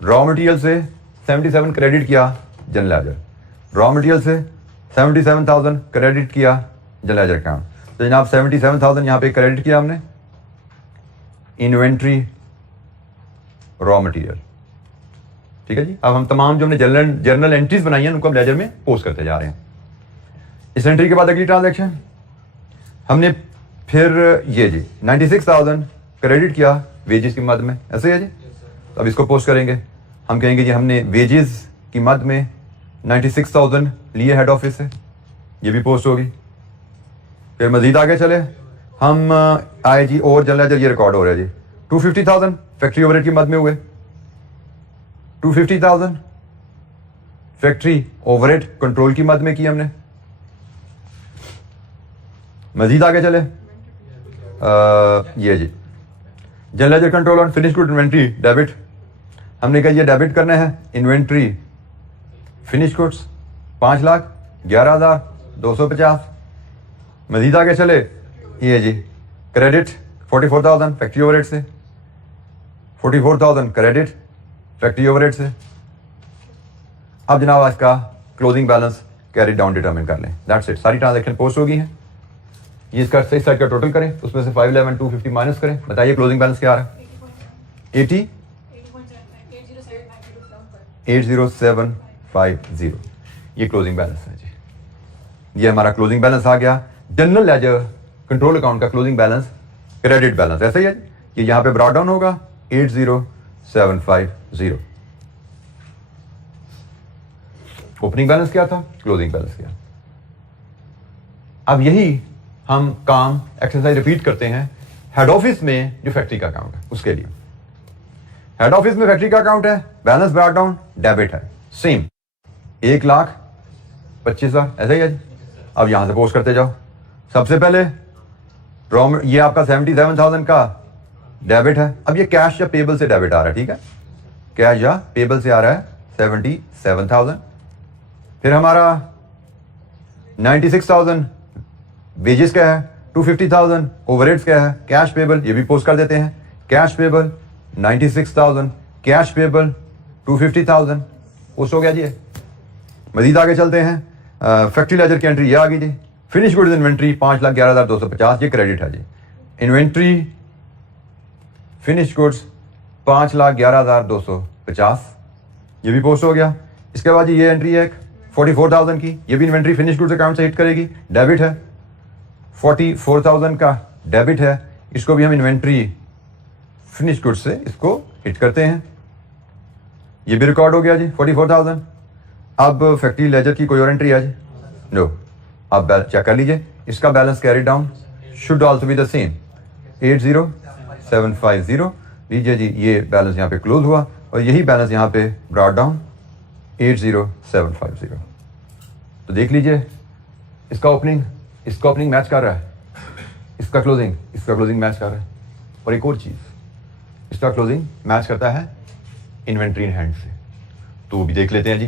रॉ मटेरियल से 77 क्रेडिट किया जनरल लेजर, रॉ मटेरियल से 77,000 क्रेडिट किया जनरल लेजर अकाउंट। तो जनाब 77,000 यहां पे क्रेडिट किया हमने, इन्वेंट्री रॉ मटेरियल, ठीक है जी। अब हम तमाम जो हमने जर्नल एंट्रीज बनाई हैं उनको हम लेजर में पोस्ट करते जा रहे हैं। इस एंट्री के बाद अगली ट्रांजैक्शन हमने फिर ये जी 96,000 क्रेडिट किया वेजेस की मद में, ऐसे है जी। तो अब इसको पोस्ट करेंगे, हम कहेंगे जी हमने वेजेस की मद में 96,000 लिए हेड ऑफिस से, ये भी पोस्ट होगी। फिर मजीद आगे चले, हम आए जी और जनरल लेजर ये रिकॉर्ड हो रहा है जी 250,000 फैक्ट्री ओवरहेड की मद में हुए, 250,000 फैक्ट्री ओवरहेड कंट्रोल की मद में की हमने। मजीद आगे चले, ये जी general ledger control on finish good inventory debit, हमने कहा ये डेबिट करना है इन्वेंट्री फिनिश गुड्स 5,11,250। मजीद आगे चले, ये जी क्रेडिट 44,000 फैक्ट्री ओवरहेड से, 44,000 क्रेडिट फैक्ट्री ओवरहेड से। अब जनाब आज का closing balance carry down determine कर लें, दैट्स इट। सारी ट्रांजैक्शन पोस्ट हो गई हैं, ये इसका सही साइड का टोटल करें, उसमें से 511,250 माइनस करें, बताइए क्लोजिंग बैलेंस क्या आ रहा है। 80,750, ये क्लोजिंग बैलेंस है जी। ये हमारा क्लोजिंग बैलेंस आ गया। जनरल लेजर कंट्रोल अकाउंट का क्लोजिंग बैलेंस क्रेडिट बैलेंस ऐसा ही है, ये यहां पे ब्रॉट डाउन होगा 80,750। ओपनिंग बैलेंस क्या था, क्लोजिंग बैलेंस क्या। अब यही हम काम एक्सरसाइज रिपीट करते हैं हेड ऑफिस में जो फैक्ट्री का अकाउंट है उसके लिए। हेड ऑफिस में फैक्ट्री का अकाउंट है, बैलेंस ब्रॉट डाउन डेबिट है, सेम 1,25,000 ऐसा ही है जी। अब यहां से पोस्ट करते जाओ। सबसे पहले ये आपका 77,000 का डेबिट है। अब ये कैश या पेबल से डेबिट आ रहा है, ठीक है, कैश या पेबल से आ रहा है 77,000। फिर हमारा 96,000 वेजेस क्या है, 250,000 ओवरहेड्स क्या है, कैश पेबल, ये भी पोस्ट कर देते हैं। Cash payable 96,000, cash payable 250,000 post हो गया जी। मजीद आगे चलते हैं, फैक्ट्री लेजर की एंट्री ये आ गई जी। फिनिश गुड्स इन्वेंट्री 5,11,250, ये क्रेडिट है जी। इन्वेंट्री फिनिश गुड्स 5,11,250, ये भी पोस्ट हो गया। इसके बाद ये एंट्री है 44,000 की, ये भी इन्वेंट्री फिनिश गुड्स अकाउंट से हिट करेगी, डेबिट है। 44,000 का डेबिट है, इसको भी हम इन्वेंट्री फिनिश गुड्स से इसको हिट करते हैं, ये भी रिकॉर्ड हो गया जी 44,000। अब फैक्ट्री लेजर की कोई और एंट्री है जी, नो। अब चेक कर लीजिए, इसका balance carry down should also be the same 80,750। लीजिए जी, ये बैलेंस यहाँ पे क्लोज हुआ और यही बैलेंस यहाँ पे ब्रॉट डाउन 80750। तो देख लीजिए इसका ओपनिंग मैच कर रहा है, इसका क्लोजिंग मैच कर रहा है। और एक और चीज़, इसका क्लोजिंग मैच करता है इन्वेंट्री इन हैंड से। तो भी देख लेते हैं जी।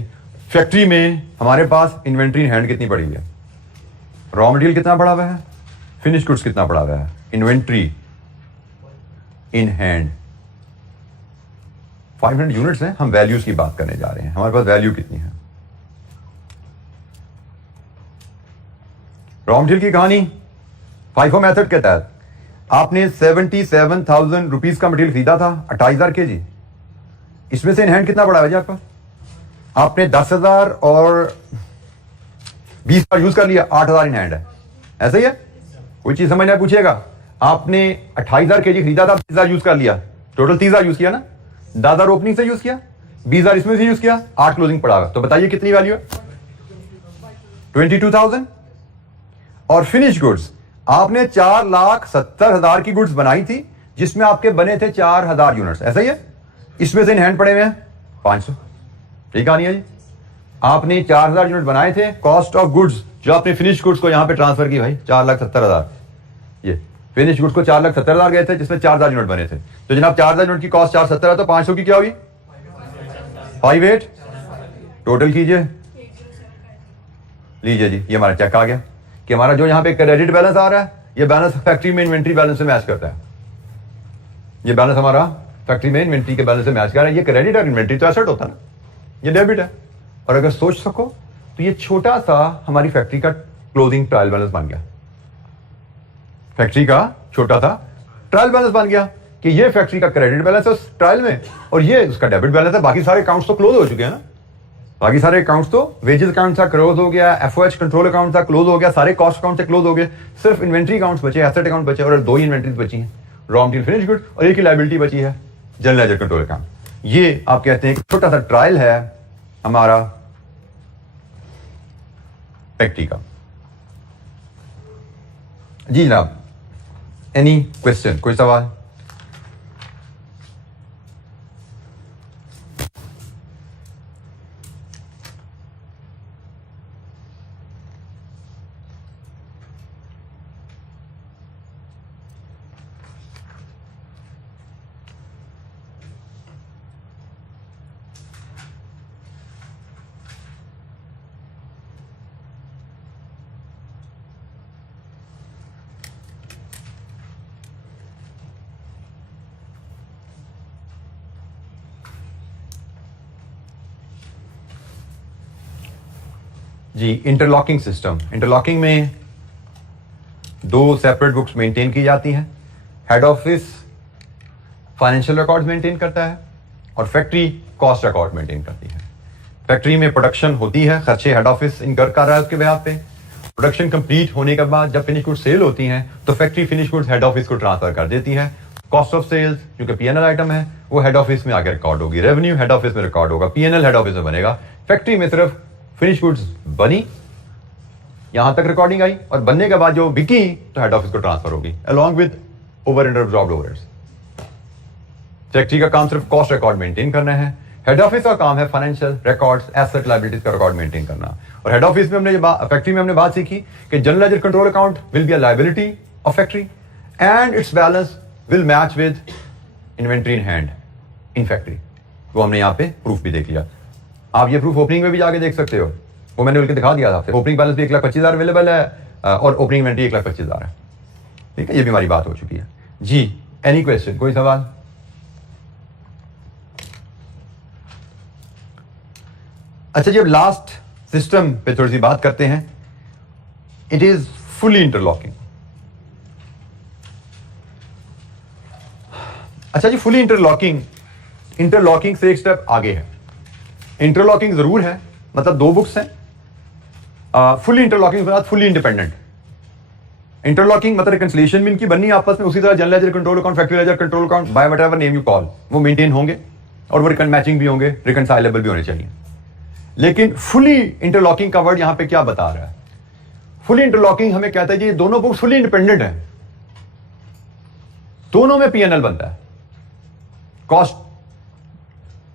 फैक्ट्री में हमारे पास इन्वेंट्री इन हैंड कितनी पड़ी हुई है, रॉ मटेरियल कितना पड़ा हुआ है, फिनिश गुड्स कितना पड़ा हुआ है। इन्वेंट्री इन हैंड 500 यूनिट्स हैं। हम वैल्यूज की बात करने जा रहे हैं, हमारे पास वैल्यू कितनी है। रॉ मटेरियल की कहानी FIFO मेथड के तहत आपने 77,000 रुपीज का मटेरियल खरीदा था, 28,000 kg। इसमें से इन हैंड कितना पड़ा है जी आपका? आपने 10,000 और 20,000 यूज कर लिया, 8,000 इन हैंड है। ऐसा ही है, कोई चीज समझना पूछेगा। आपने 28,000 kg खरीदा था, 20,000 यूज कर लिया, टोटल 30,000 यूज किया ना। 10,000 ओपनिंग से यूज किया, 20,000 इसमें से यूज किया, 8 क्लोजिंग पड़ा हुआ। तो बताइए कितनी वैल्यू है? 22,000। और फिनिश गुड्स आपने 4,70,000 की गुड्स बनाई थी, जिसमें आपके बने थे 4,000 यूनिट्स। ऐसा ही है, इसमें से इन हैंड पड़े हुए हैं 500। ठीक कहानी है जी। आपने 4,000 यूनिट बनाए थे, कॉस्ट ऑफ गुड्स जो आपने फिनिश गुड्स को यहां पे ट्रांसफर की भाई 4,70,000। ये फिनिश गुड्स को 4,70,000 गए थे, जिसमें 4,000 यूनिट बने थे। तो जनाब 4,000 यूनिट की कॉस्ट 470 है, तो 500 की क्या हुई? 58। टोटल कीजिए, लीजिए जी, ये हमारा चेक आ गया कि हमारा जो यहां पे क्रेडिट बैलेंस आ रहा है, ये बैलेंस फैक्ट्री में इन्वेंट्री बैलेंस से मैच करता है। ये बैलेंस हमारा फैक्ट्री में इन्वेंट्री के बैलेंस से मैच कर रहा है। ये क्रेडिट और इन्वेंट्री तो एसेट होता है ना, ये डेबिट है। और अगर सोच सको तो ये छोटा सा हमारी फैक्ट्री का क्लोजिंग ट्रायल बैलेंस बन गया। फैक्ट्री का छोटा सा ट्रायल बैलेंस बन गया कि ये फैक्ट्री का क्रेडिट बैलेंस है उस ट्रायल में, और ये उसका डेबिट बैलेंस है। बाकी सारे अकाउंट्स तो क्लोज हो चुके हैं ना, बाकी सारे अकाउंट्स तो वेजेस अकाउंट था क्लोज हो गया, एफओएच कंट्रोल अकाउंट था क्लोज हो गया, सारे कॉस्ट अकाउंट से क्लोज हो गए। सिर्फ इन्वेंट्री अकाउंट्स बचे, एसेट अकाउंट बचे, और 2 ही इन्वेंट्रीज बची हैं, रॉ मटेरियल फिनिश गुड, और एक ही लायबिलिटी बची है, जनरल लेजर कंट्रोल अकाउंट। ये आप कहते हैं कि छोटा सा ट्रायल है हमारा फैक्ट्री का। जी जनाब, एनी क्वेश्चन, कोई सवाल? जी, इंटरलॉकिंग सिस्टम। इंटरलॉकिंग में 2 सेपरेट बुक्स मेंटेन की जाती हैं। Head office financial records maintain करता है और फैक्ट्री कॉस्ट रिकॉर्ड मेंटेन करती है। फैक्ट्री में प्रोडक्शन होती है, खर्चे हेड ऑफिस इनकर कर रहा है उसके बिहाफ पे। प्रोडक्शन कंप्लीट होने के बाद जब फिनिश गुड्स सेल होती हैं तो factory finish goods head office को ट्रांसफर कर देती है। कॉस्ट ऑफ सेल्स जो कि पीएनएल आइटम है वो हेड ऑफिस में आकर रिकॉर्ड होगी, रेवेन्यू हेड ऑफिस में रिकॉर्ड होगा, पीएनएल हेड ऑफिस में बनेगा। फैक्ट्री में सिर्फ फिनिश गुड्स बनी, यहां तक रिकॉर्डिंग आई, और बनने के बाद जो बिकी तो हेड ऑफिस को ट्रांसफर होगी along with over and absorbed overheads. Factory का काम सिर्फ कॉस्ट रिकॉर्ड मेंटेन करना है, हेड ऑफिस का काम है फाइनेंशियल रिकॉर्ड्स, एसेट लायबिलिटीज का रिकॉर्ड मेंटेन करना। और हेड ऑफिस में हमने फैक्ट्री में हमने बात सीखी कि general ledger control account will be a liability of factory and it's balance will match with inventory in hand in factory. वो हमने यहाँ पे प्रूफ भी देख लिया। आप ये प्रूफ ओपनिंग में भी जाके देख सकते हो, वो मैंने उनके दिखा दिया था। ओपनिंग बैलेंस भी 1,25,000 अवेलेबल है और ओपनिंग इन्वेंट्री 1,25,000 है। ठीक है, ये भी हमारी बात हो चुकी है। जी, एनी क्वेश्चन, कोई सवाल? अच्छा जी, अब लास्ट सिस्टम पे थोड़ी सी बात करते हैं। It is fully interlocking. अच्छा जी, फुली इंटरलॉकिंग से एक स्टेप आगे है। इंटरलॉकिंग जरूर है, मतलब 2 बुक्स हैं। फुली इंटरलॉकिंग के बाद फुली इंडिपेंडेंट। इंटरलॉकिंग मतलब रिकंसिलिएशन भी इनकी बननी है आपस में, उसी तरह general ledger control account, factory ledger control account, by whatever name you call, वो मेंटेन होंगे और वो मैचिंग भी होंगे, रिकंसाइलेबल भी होने चाहिए। लेकिन फुली इंटरलॉकिंग का वर्ड यहां पे क्या बता रहा है? फुली इंटरलॉकिंग हमें कहता है कि दोनों बुक्स फुली इंडिपेंडेंट है, दोनों में पीएनएल बनता है। कॉस्ट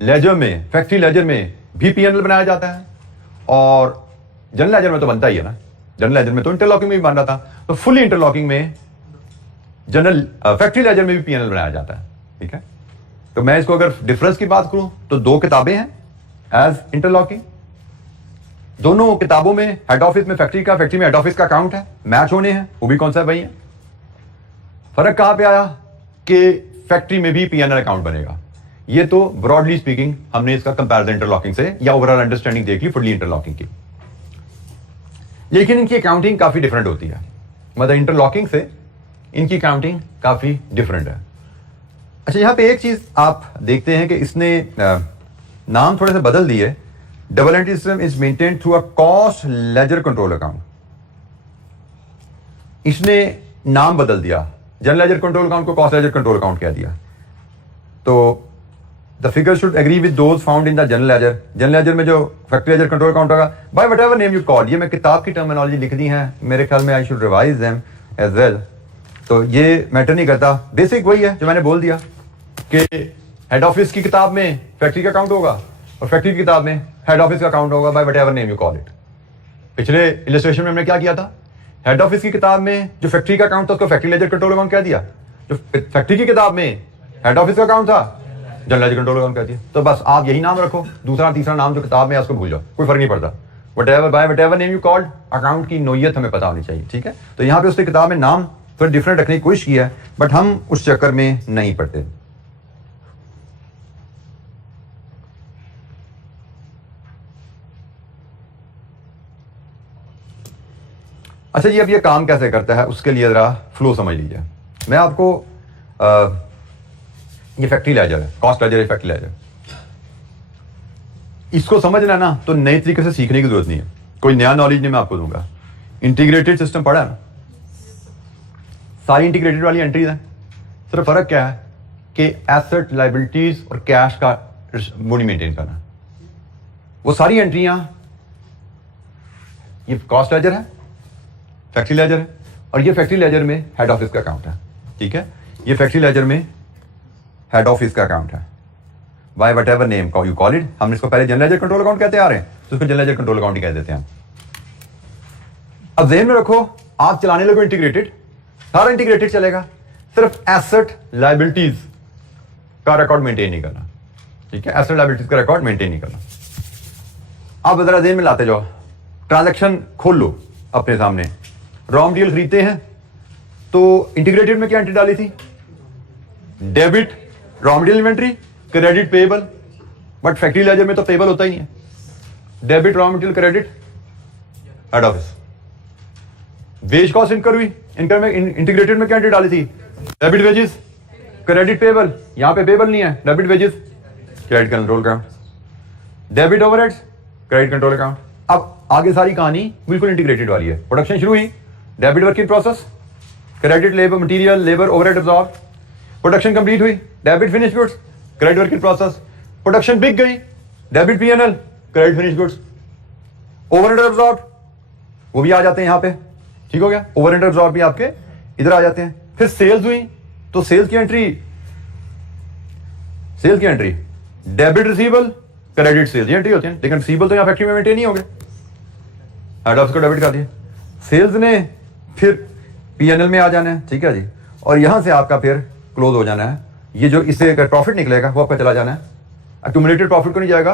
लेजर में, फैक्ट्री लेजर में भी पीएनएल बनाया जाता है, और जनरल लेजर में तो बनता ही है ना, जनरल लेजर में तो इंटरलॉकिंग में भी बन रहा था, तो फुली इंटरलॉकिंग में जनरल फैक्ट्री लेजर में भी पीएनएल बनाया जाता है। ठीक है, तो मैं इसको अगर डिफरेंस की बात करूं तो दो किताबें हैं एज इंटरलॉकिंग, दोनों किताबों में हेड ऑफिस में फैक्ट्री का, फैक्ट्री में हेड ऑफिस का अकाउंट है, मैच होने हैं, वो भी कौन सा वही है। फर्क कहां पे आया कि फैक्ट्री में भी पीएनएल अकाउंट बनेगा। ये तो ब्रॉडली स्पीकिंग हमने इसका कंपैरिजन इंटरलॉकिंग से या ओवरऑल अंडरस्टैंडिंग देख ली फुल्ली इंटरलॉकिंग की, लेकिन इनकी अकाउंटिंग काफी डिफरेंट होती है, मतलब इंटरलॉकिंग से इनकी अकाउंटिंग काफी डिफरेंट है। अच्छा, यहां पे एक चीज आप देखते हैं कि इसने नाम थोड़े से बदल दिए। Double entry system is maintain through a cost ledger control account, इसने नाम बदल दिया, जनरल लेजर कंट्रोल अकाउंट को कॉस्ट लेजर कंट्रोल अकाउंट कह दिया। तो the figure should agree with those found in the general ledger, general ledger में जो फैक्ट्री लेजर कंट्रोल अकाउंट होगा by whatever name you call. ये मैं किताब की टर्मिनोलॉजी लिख दी है, मेरे ख्याल में I should revise them as well, तो ये मैटर नहीं करता, बेसिक वही है जो मैंने बोल दिया कि हेड ऑफिस की किताब में फैक्ट्री का अकाउंट होगा और फैक्ट्री की किताब में हेड ऑफिस का अकाउंट होगा by whatever name you call it. पिछले इलस्ट्रेशन में हमने क्या किया था, हेड ऑफिस की किताब में जो फैक्ट्री का अकाउंट था उसको फैक्ट्री लेजर कंट्रोल अकाउंट कह दिया, जो फैक्ट्री की किताब में हेड ऑफिस का अकाउंट था जनरल लेजर कंट्रोल अकाउंट कह दिया। तो बस आप यही नाम रखो, दूसरा तीसरा नाम जो किताब में है उसको भूल जाओ, कोई फर्क नहीं पड़ता। Whatever by whatever name you called, account की नोयत हमें पता होनी चाहिए। ठीक है, तो यहां पे उसकी किताब में नाम थोड़ा डिफरेंट रखने की कोशिश की है, बट हम उस चक्कर में नहीं पड़ते। अच्छा जी, अब ये काम कैसे करता है उसके लिए जरा फ्लो समझ लीजिए। मैं आपको ये फैक्ट्री लेजर है, कॉस्ट लेजर, फैक्ट्री लेजर, इसको समझना ना तो नए तरीके से सीखने की जरूरत नहीं है, कोई नया नॉलेज नहीं मैं आपको दूंगा। इंटीग्रेटेड सिस्टम पढ़ा है ना, सारी इंटीग्रेटेड वाली एंट्रीज हैं, सिर्फ फर्क क्या है कि एसेट, लायबिलिटीज और कैश का मूड मेंटेन करना। वो सारी एंट्रियां, ये कॉस्ट लेजर है, फैक्ट्री लेजर है, और ये फैक्ट्री लेजर में हेड ऑफिस का अकाउंट है। ठीक है, ये फैक्ट्री लेजर में हेड ऑफिस का अकाउंट है by whatever name you call it. हमने इसको पहले जनरल लेजर कंट्रोल अकाउंट कहते आ रहे हैं, तो इसको जनरल लेजर कंट्रोल अकाउंट ही कह देते हैं। अब ध्यान में रखो, आप चलाने लगो इंटीग्रेटेड, सारा इंटीग्रेटेड चलेगा, सिर्फ एसेट लायबिलिटीज का रिकॉर्ड मेंटेन नहीं करना। ठीक है, एसेट लायबिलिटीज का रिकॉर्ड मेंटेन नहीं करना। आप जरा ध्यान में लाते जाओ, ट्रांजैक्शन खोल लो अपने सामने, रॉ मटेरियल खरीदते हैं तो इंटीग्रेटेड में क्या एंट्री डाली थी, debit raw material inventory, credit payable, but factory ledger में तो पेबल होता ही नहीं है, debit raw material credit head office. Wage cost incur हुई, इनकर में इंटीग्रेटेड में क्या एंट्री डाली थी, डेबिट वेजेस क्रेडिट पेबल, यहां पे पेबल नहीं है, debit wages credit control account, debit overheads credit control account. अब आगे सारी कहानी बिल्कुल इंटीग्रेटेड वाली है। प्रोडक्शन शुरू हुई, debit work in process, credit labour material labour overhead absorb, production complete हुई, debit finish goods credit work in process, production बिक गई, debit PNL credit finish goods, overhead absorb वो भी आ जाते हैं यहां पे। ठीक हो गया, ओवरहेड अब्सॉर्ब भी आपके इधर आ जाते हैं। फिर सेल्स हुई तो सेल्स की entry debit receivable credit sales, ये एंट्री होती है, लेकिन रिसीवेबल तो यहां फैक्ट्री में मेंटेन नहीं हो गए, हेड ऑफिस को डेबिट कर दिया। सेल्स ने फिर पीएनएल में आ जाना है। ठीक है जी, और यहां से आपका फिर क्लोज हो जाना है। ये जो इससे प्रॉफिट निकलेगा वो आपका चला जाना है, एक्यूमुलेटेड प्रॉफिट को नहीं जाएगा,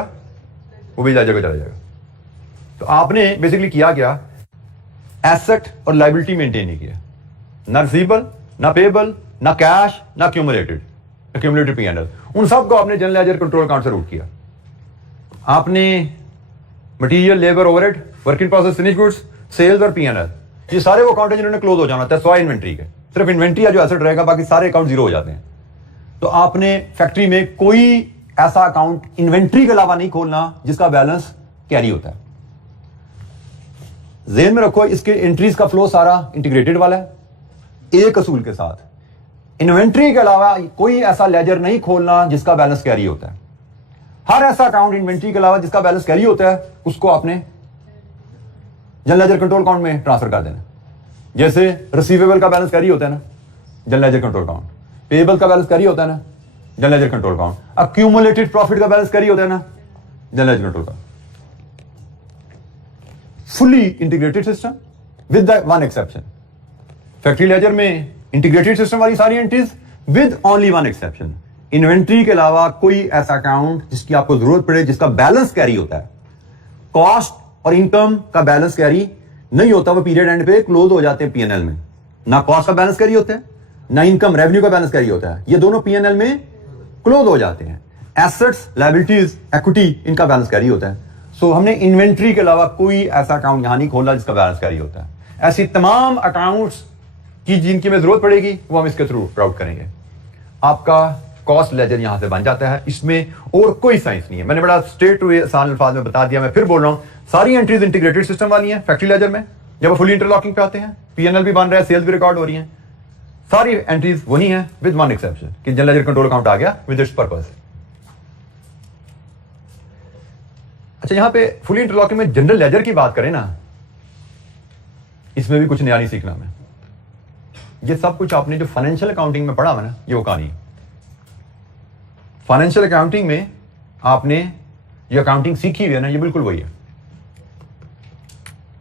वो भी लेजर को चला जाएगा। तो आपने बेसिकली किया क्या, एसेट और लायबिलिटी मेंटेन नहीं किया, ना रिसीवेबल ना पेबल ना कैश ना एक्यूमुलेटेड पीएनएल, उन सबको आपने जनरल लेजर कंट्रोल अकाउंट से रूट किया। आपने material labour overhead work in process finish goods sales और पीएनएल, ये सारे वो अकाउंट है जिन्होंने क्लोज हो जाना था, स्वाय इन्वेंट्री के, सिर्फ इन्वेंट्री जो एसेट रहेगा, बाकी सारे अकाउंट जीरो हो जाते हैं। तो आपने फैक्ट्री में कोई ऐसा अकाउंट इन्वेंट्री के अलावा नहीं खोलना जिसका बैलेंस कैरी होता है। ज़हन में रखो, इसके एंट्रीज का फ्लो सारा इंटीग्रेटेड वाला है, एक असूल के साथ, इन्वेंट्री के अलावा कोई ऐसा लेजर नहीं खोलना जिसका बैलेंस कैरी होता है। हर ऐसा अकाउंट इन्वेंट्री के अलावा जिसका बैलेंस कैरी होता है उसको आपने जनरल लेजर कंट्रोल अकाउंट में ट्रांसफर कर देना। जैसे रिसीवेबल का बैलेंस कैरी होता है ना, general ledger control account, payable का बैलेंस कैरी होता है ना, general ledger control account, accumulated profit का बैलेंस कैरी होता है ना, जनरल लेजर कंट्रोल का, fully integrated system with the one exception. Factory ledger में इंटीग्रेटेड सिस्टम वाली सारी entries with only one exception, inventory के अलावा कोई ऐसा अकाउंट जिसकी आपको जरूरत पड़े जिसका बैलेंस कैरी होता है, कॉस्ट और इनकम का बैलेंस कैरी नहीं होता, वो पीरियड एंड पे क्लोज हो जाते हैं पीएनएल में। ना कॉस्ट का बैलेंस कैरी होता है, ना इनकम रेवेन्यू का बैलेंस कैरी होता है, ये दोनों पीएनएल में क्लोज हो जाते हैं। एसेट्स, लायबिलिटीज, इक्विटी, इनका बैलेंस कैरी होता है। सो हमने इन्वेंट्री के अलावा कोई ऐसा अकाउंट यहां नहीं खोला जिसका बैलेंस कैरी होता है। ऐसी तमाम अकाउंट्स की जिनकी में जरूरत पड़ेगी वो हम इसके थ्रू राउट करेंगे। आपका कॉस्ट लेजर यहां से बन जाता है, इसमें और कोई साइंस नहीं है। मैंने बड़ा स्ट्रेट टू आसान अल्फाज में बता दिया, मैं फिर बोल रहा हूं, सारी एंट्रीज इंटीग्रेटेड सिस्टम वाली हैं फैक्ट्री लेजर में। जब वो फुली इंटरलॉकिंग पे आते हैं, पीएनएल भी बन रहा है, सेल्स भी रिकॉर्ड हो रही हैं, सारी एंट्रीज वही हैं विद वन एक्सेप्शन कि जनरल लेजर कंट्रोल अकाउंट आ गया विद इट्स पर्पस। अच्छा, यहां पे फुली इंटरलॉकिंग में जनरल लेजर की बात करें ना, इसमें भी कुछ नया नहीं सीखना हमें। ये सब कुछ आपने जो फाइनेंशियल अकाउंटिंग में पढ़ा हुआ ना, ये वो कहानी। फाइनेंशियल अकाउंटिंग में आपने जो अकाउंटिंग सीखी हुई है ना, ये बिल्कुल वही है।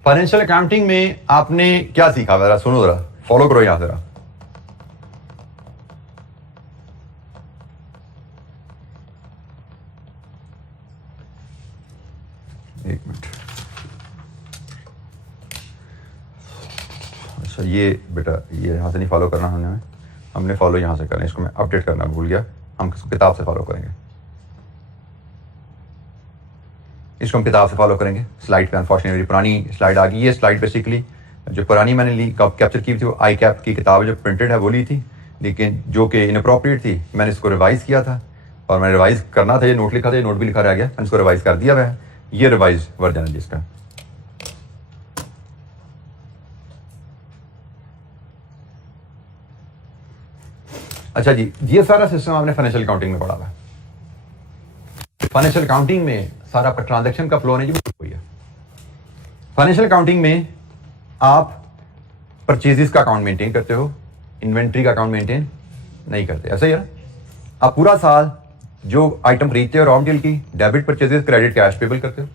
फाइनेंशियल अकाउंटिंग में आपने क्या सीखा, जरा सुनो, जरा फॉलो करो यहां जरा। एक मिनट, अच्छा ये बेटा ये यहां से नहीं फॉलो करना हमने फॉलो यहां से करना है, इसको मैं अपडेट करना भूल गया, हम किताब से फॉलो करेंगे, इसको हम किताब से फॉलो करेंगे। स्लाइड पे अनफॉर्चुनेटली पुरानी स्लाइड आ गई। ये स्लाइड बेसिकली जो पुरानी मैंने ली कैप्चर की थी, वो आई कैप की किताब जो प्रिंटेड है वो ली थी, लेकिन जो कि इनअप्रोप्रिएट थी। मैंने इसको रिवाइज किया था और मैंने रिवाइज करना था, ये नोट लिखा था, ये नोट भी लिखा रह गया, मैंने इसको रिवाइज कर दिया है। ये रिवाइज वर्जन है जिसका। अच्छा जी, ये सारा सिस्टम आपने फाइनेंशियल अकाउंटिंग में पढ़ा हुआ है। फाइनेंशियल अकाउंटिंग में सारा ट्रांजैक्शन का फ्लो है, हुई है। फाइनेंशियल अकाउंटिंग में आप परचेजेस का अकाउंट मेंटेन करते हो, इन्वेंट्री का अकाउंट मेंटेन नहीं करते, ऐसा ही है ना। आप पूरा साल जो आइटम खरीदते हो रॉ मटेरियल की, debit purchases, credit cash payable करते हो।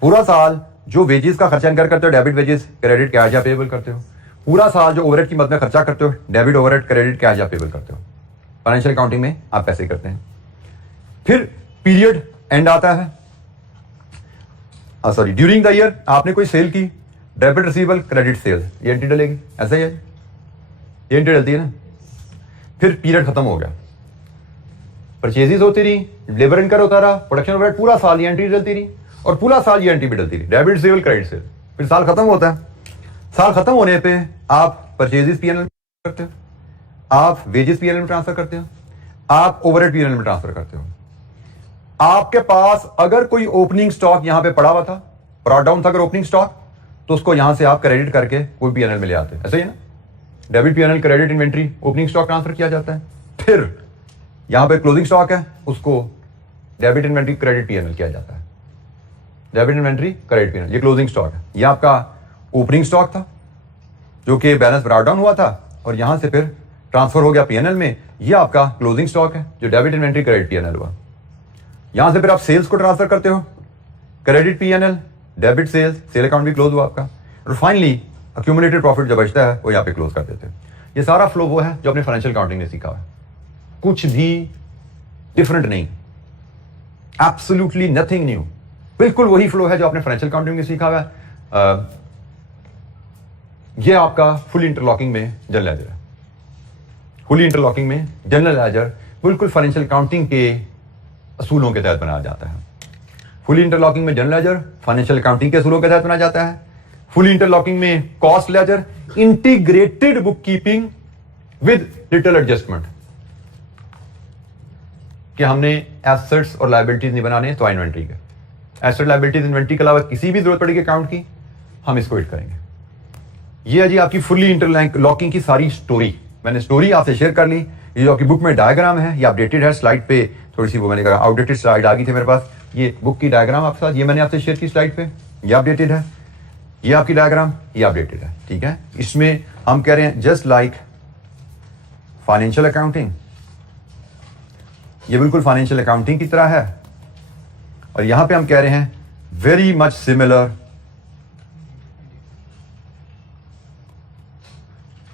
पूरा साल जो वेजेस का खर्चा इनकर करते हो, डेबिट वेजेस, क्रेडिट कैश या पेबल करते हो। पूरा साल जो ओवरहेड की मद में खर्चा करते हो, डेबिट ओवरहेड, क्रेडिट कैश या पेबल करते हो। फाइनेंशियल अकाउंटिंग में आप पैसे करते हैं। फिर पीरियड एंड आता है, सॉरी ड्यूरिंग द ईयर आपने कोई सेल की, डेबिट रिसीवेबल, क्रेडिट सेल्स, ये एंट्री डलेगी, ऐसा ही है, ये एंट्री डलती है ना। फिर पीरियड खत्म हो गया, परचेजेस होती रही, लेबर इनकर होता रहा, प्रोडक्शन ओवरहेड, पूरा साल ये एंट्री डलती रही और पूरा साल ये एंट्री भी डलती रही, डेबिट रिसीवेबल, क्रेडिट सेल। फिर साल खत्म होता है, साल खत्म होने पे आप परचेजेस पीएनएल करते हो, आप वेजेस पीएनएल में ट्रांसफर करते हो, आप ओवरहेड पीएनएल में ट्रांसफर करते हो। आपके पास अगर कोई ओपनिंग स्टॉक यहां पे पड़ा हुआ था, ब्रॉट डाउन था अगर ओपनिंग स्टॉक, तो उसको यहां से आप क्रेडिट करके कोई पीएनएल में ले आते हैं, ऐसा ही है ना। Debit PNL, credit inventory, opening stock transfer किया जाता है। फिर यहां पे क्लोजिंग स्टॉक है, उसको डेबिट इन्वेंट्री, क्रेडिट पीएनएल किया जाता है। डेबिट इन्वेंट्री, क्रेडिट पीएनएल, ये क्लोजिंग स्टॉक है। ये आपका ओपनिंग स्टॉक था जो कि बैलेंस ब्रॉट डाउन हुआ था और यहां से फिर ट्रांसफर हो गया पीएनएल में। ये आपका क्लोजिंग स्टॉक है जो डेबिट इन्वेंट्री, क्रेडिट पीएनएल हुआ। यहां से फिर आप सेल्स को ट्रांसफर करते हो, credit PNL, debit sales, sale account भी क्लोज हुआ आपका, और फाइनली अक्यूमुलेटेड प्रॉफिट जो बचता है वो यहां पे क्लोज कर देते हैं। ये सारा फ्लो वो है जो अपने फाइनेंशियल अकाउंटिंग में सीखा है, कुछ भी डिफरेंट नहीं, एब्सोल्युटली नथिंग न्यू, बिल्कुल वही फ्लो है जो आपने फाइनेंशियल अकाउंटिंग में सीखा हुआ है। ये आपका फुल इंटरलॉकिंग में जनरल लेजर है। फुली इंटरलॉकिंग में जनरल लेजर बिल्कुल फाइनेंशियल अकाउंटिंग के असूलों के तहत बनाया जाता है। फुली इंटरलॉकिंग में जनरल लेजर फाइनेंशियल अकाउंटिंग के असूलों के तहत बनाया जाता है। फुली इंटरलॉकिंग में cost ledger integrated book keeping with little adjustment, कि हमने एसेट्स और लायबिलिटीज नहीं बनाने तो इन्वेंट्री के, एसेट लायबिलिटीज इन्वेंट्री के अलावा किसी भी जरूरत पड़ेगी अकाउंट की, हम इसको एड करेंगे। ये है जी आपकी फुली इंटरलॉकिंग की सारी स्टोरी। मैंने स्टोरी आपसे शेयर कर ली। ये जो आपकी बुक में डायग्राम है ये अपडेटेड है, स्लाइड पे थोड़ी सी वो मैंने कहा आउटडेटेड स्लाइड आ गई थी मेरे पास। ये बुक की डायग्राम आपके साथ, ये मैंने आपसे शेयर की स्लाइड पे, ये अपडेटेड है। ये आपकी डायग्राम, ये अपडेटेड है, ठीक है। इसमें हम कह रहे हैं जस्ट लाइक फाइनेंशियल अकाउंटिंग, ये बिल्कुल फाइनेंशियल अकाउंटिंग की तरह है। और यहां पे हम कह रहे हैं very much similar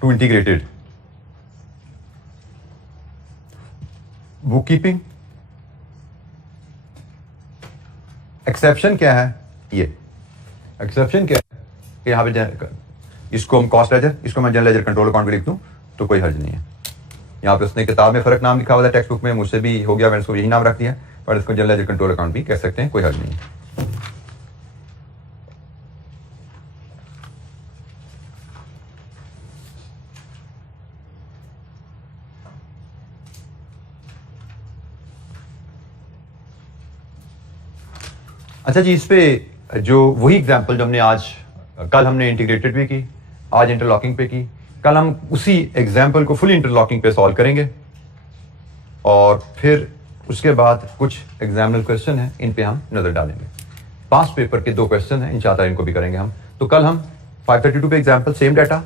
to integrated book keeping. Exception क्या है? ये एक्सेप्शन क्या है कि यहां पे इसको हम कॉस्ट लेजर, इसको मैं जनरल लेजर कंट्रोल अकाउंट में लिख दूं तो कोई हर्ज नहीं है। यहाँ पे उसने किताब में फर्क नाम लिखा हुआ था, टेक्स्ट बुक में मुझसे भी हो गया, मैंने इसको यही नाम रख दिया, पर इसको जनरल लेजर कंट्रोल अकाउंट भी कह सकते हैं, कोई हर्ज नहीं है। अच्छा जी, इस पे जो वही एग्जाम्पल जो हमने आज कल हमने इंटीग्रेटेड पे की, आज इंटरलॉकिंग पे की, कल हम उसी एग्जाम्पल को फुल इंटरलॉकिंग पे सॉल्व करेंगे और फिर उसके बाद कुछ एग्जामिनर क्वेश्चन है, इन पे हम नजर डालेंगे। पास पेपर के 2 क्वेश्चन हैं, इंशाअल्लाह इनको भी करेंगे हम। तो कल हम 532 पे example, same data,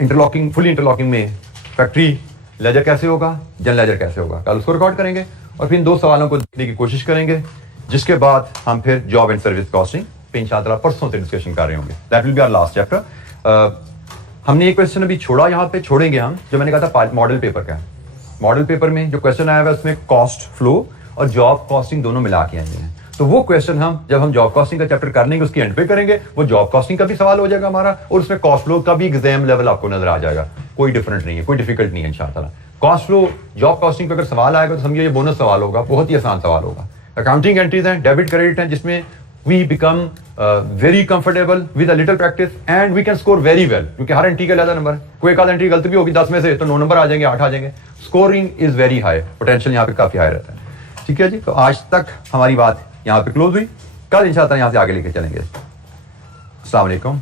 interlocking full interlocking में फैक्ट्री लेजर कैसे होगा, जनरल लेजर कैसे होगा, कल उसको रिकॉर्ड करेंगे और फिर इन 2 सवालों को देखने की कोशिश करेंगे, जिसके बाद हम फिर जॉब एंड सर्विस कॉस्टिंग पे इंशाअल्लाह परसों से डिस्कशन कर रहे होंगे। That will be our last chapter. हमने एक क्वेश्चन अभी छोड़ा, यहाँ पे छोड़ेंगे हम, जो मैंने कहा था मॉडल पेपर का। मॉडल पेपर में जो क्वेश्चन आया हुआ है उसमें कॉस्ट फ्लो और जॉब कॉस्टिंग दोनों मिला के आए हैं। तो वो क्वेश्चन हम जब हम जॉब कॉस्टिंग का चैप्टर कर लेंगे उसकी एंड पे करेंगे, वो जॉब कॉस्टिंग का भी सवाल हो जाएगा हमारा और उसमें कॉस्ट फ्लो का भी एग्जाम लेवल आपको नजर आ जाएगा। कोई डिफरेंट नहीं है, कोई डिफिकल्ट नहीं है इंशाअल्लाह। कॉस्ट फ्लो जॉब कॉस्टिंग पे अगर सवाल आएगा तो समझिए ये बोनस सवाल होगा, बहुत ही आसान सवाल होगा। अकाउंटिंग एंट्रीज हैं, डेबिट क्रेडिट हैं, जिसमें we become very comfortable with a little practice and we can score very well, क्योंकि हर एंट्री का अलग नंबर है। कोई एक आध एंट्री गलत भी होगी 10 में से तो 9 नंबर आ जाएंगे, 8 आ जाएंगे। Scoring is very high, potential यहाँ पे काफी हाई रहता है। ठीक है जी, तो आज तक हमारी बात यहाँ पे क्लोज हुई, कल इंशाअल्लाह यहाँ से आगे लेके चलेंगे। अस्सलाम वालेकुम।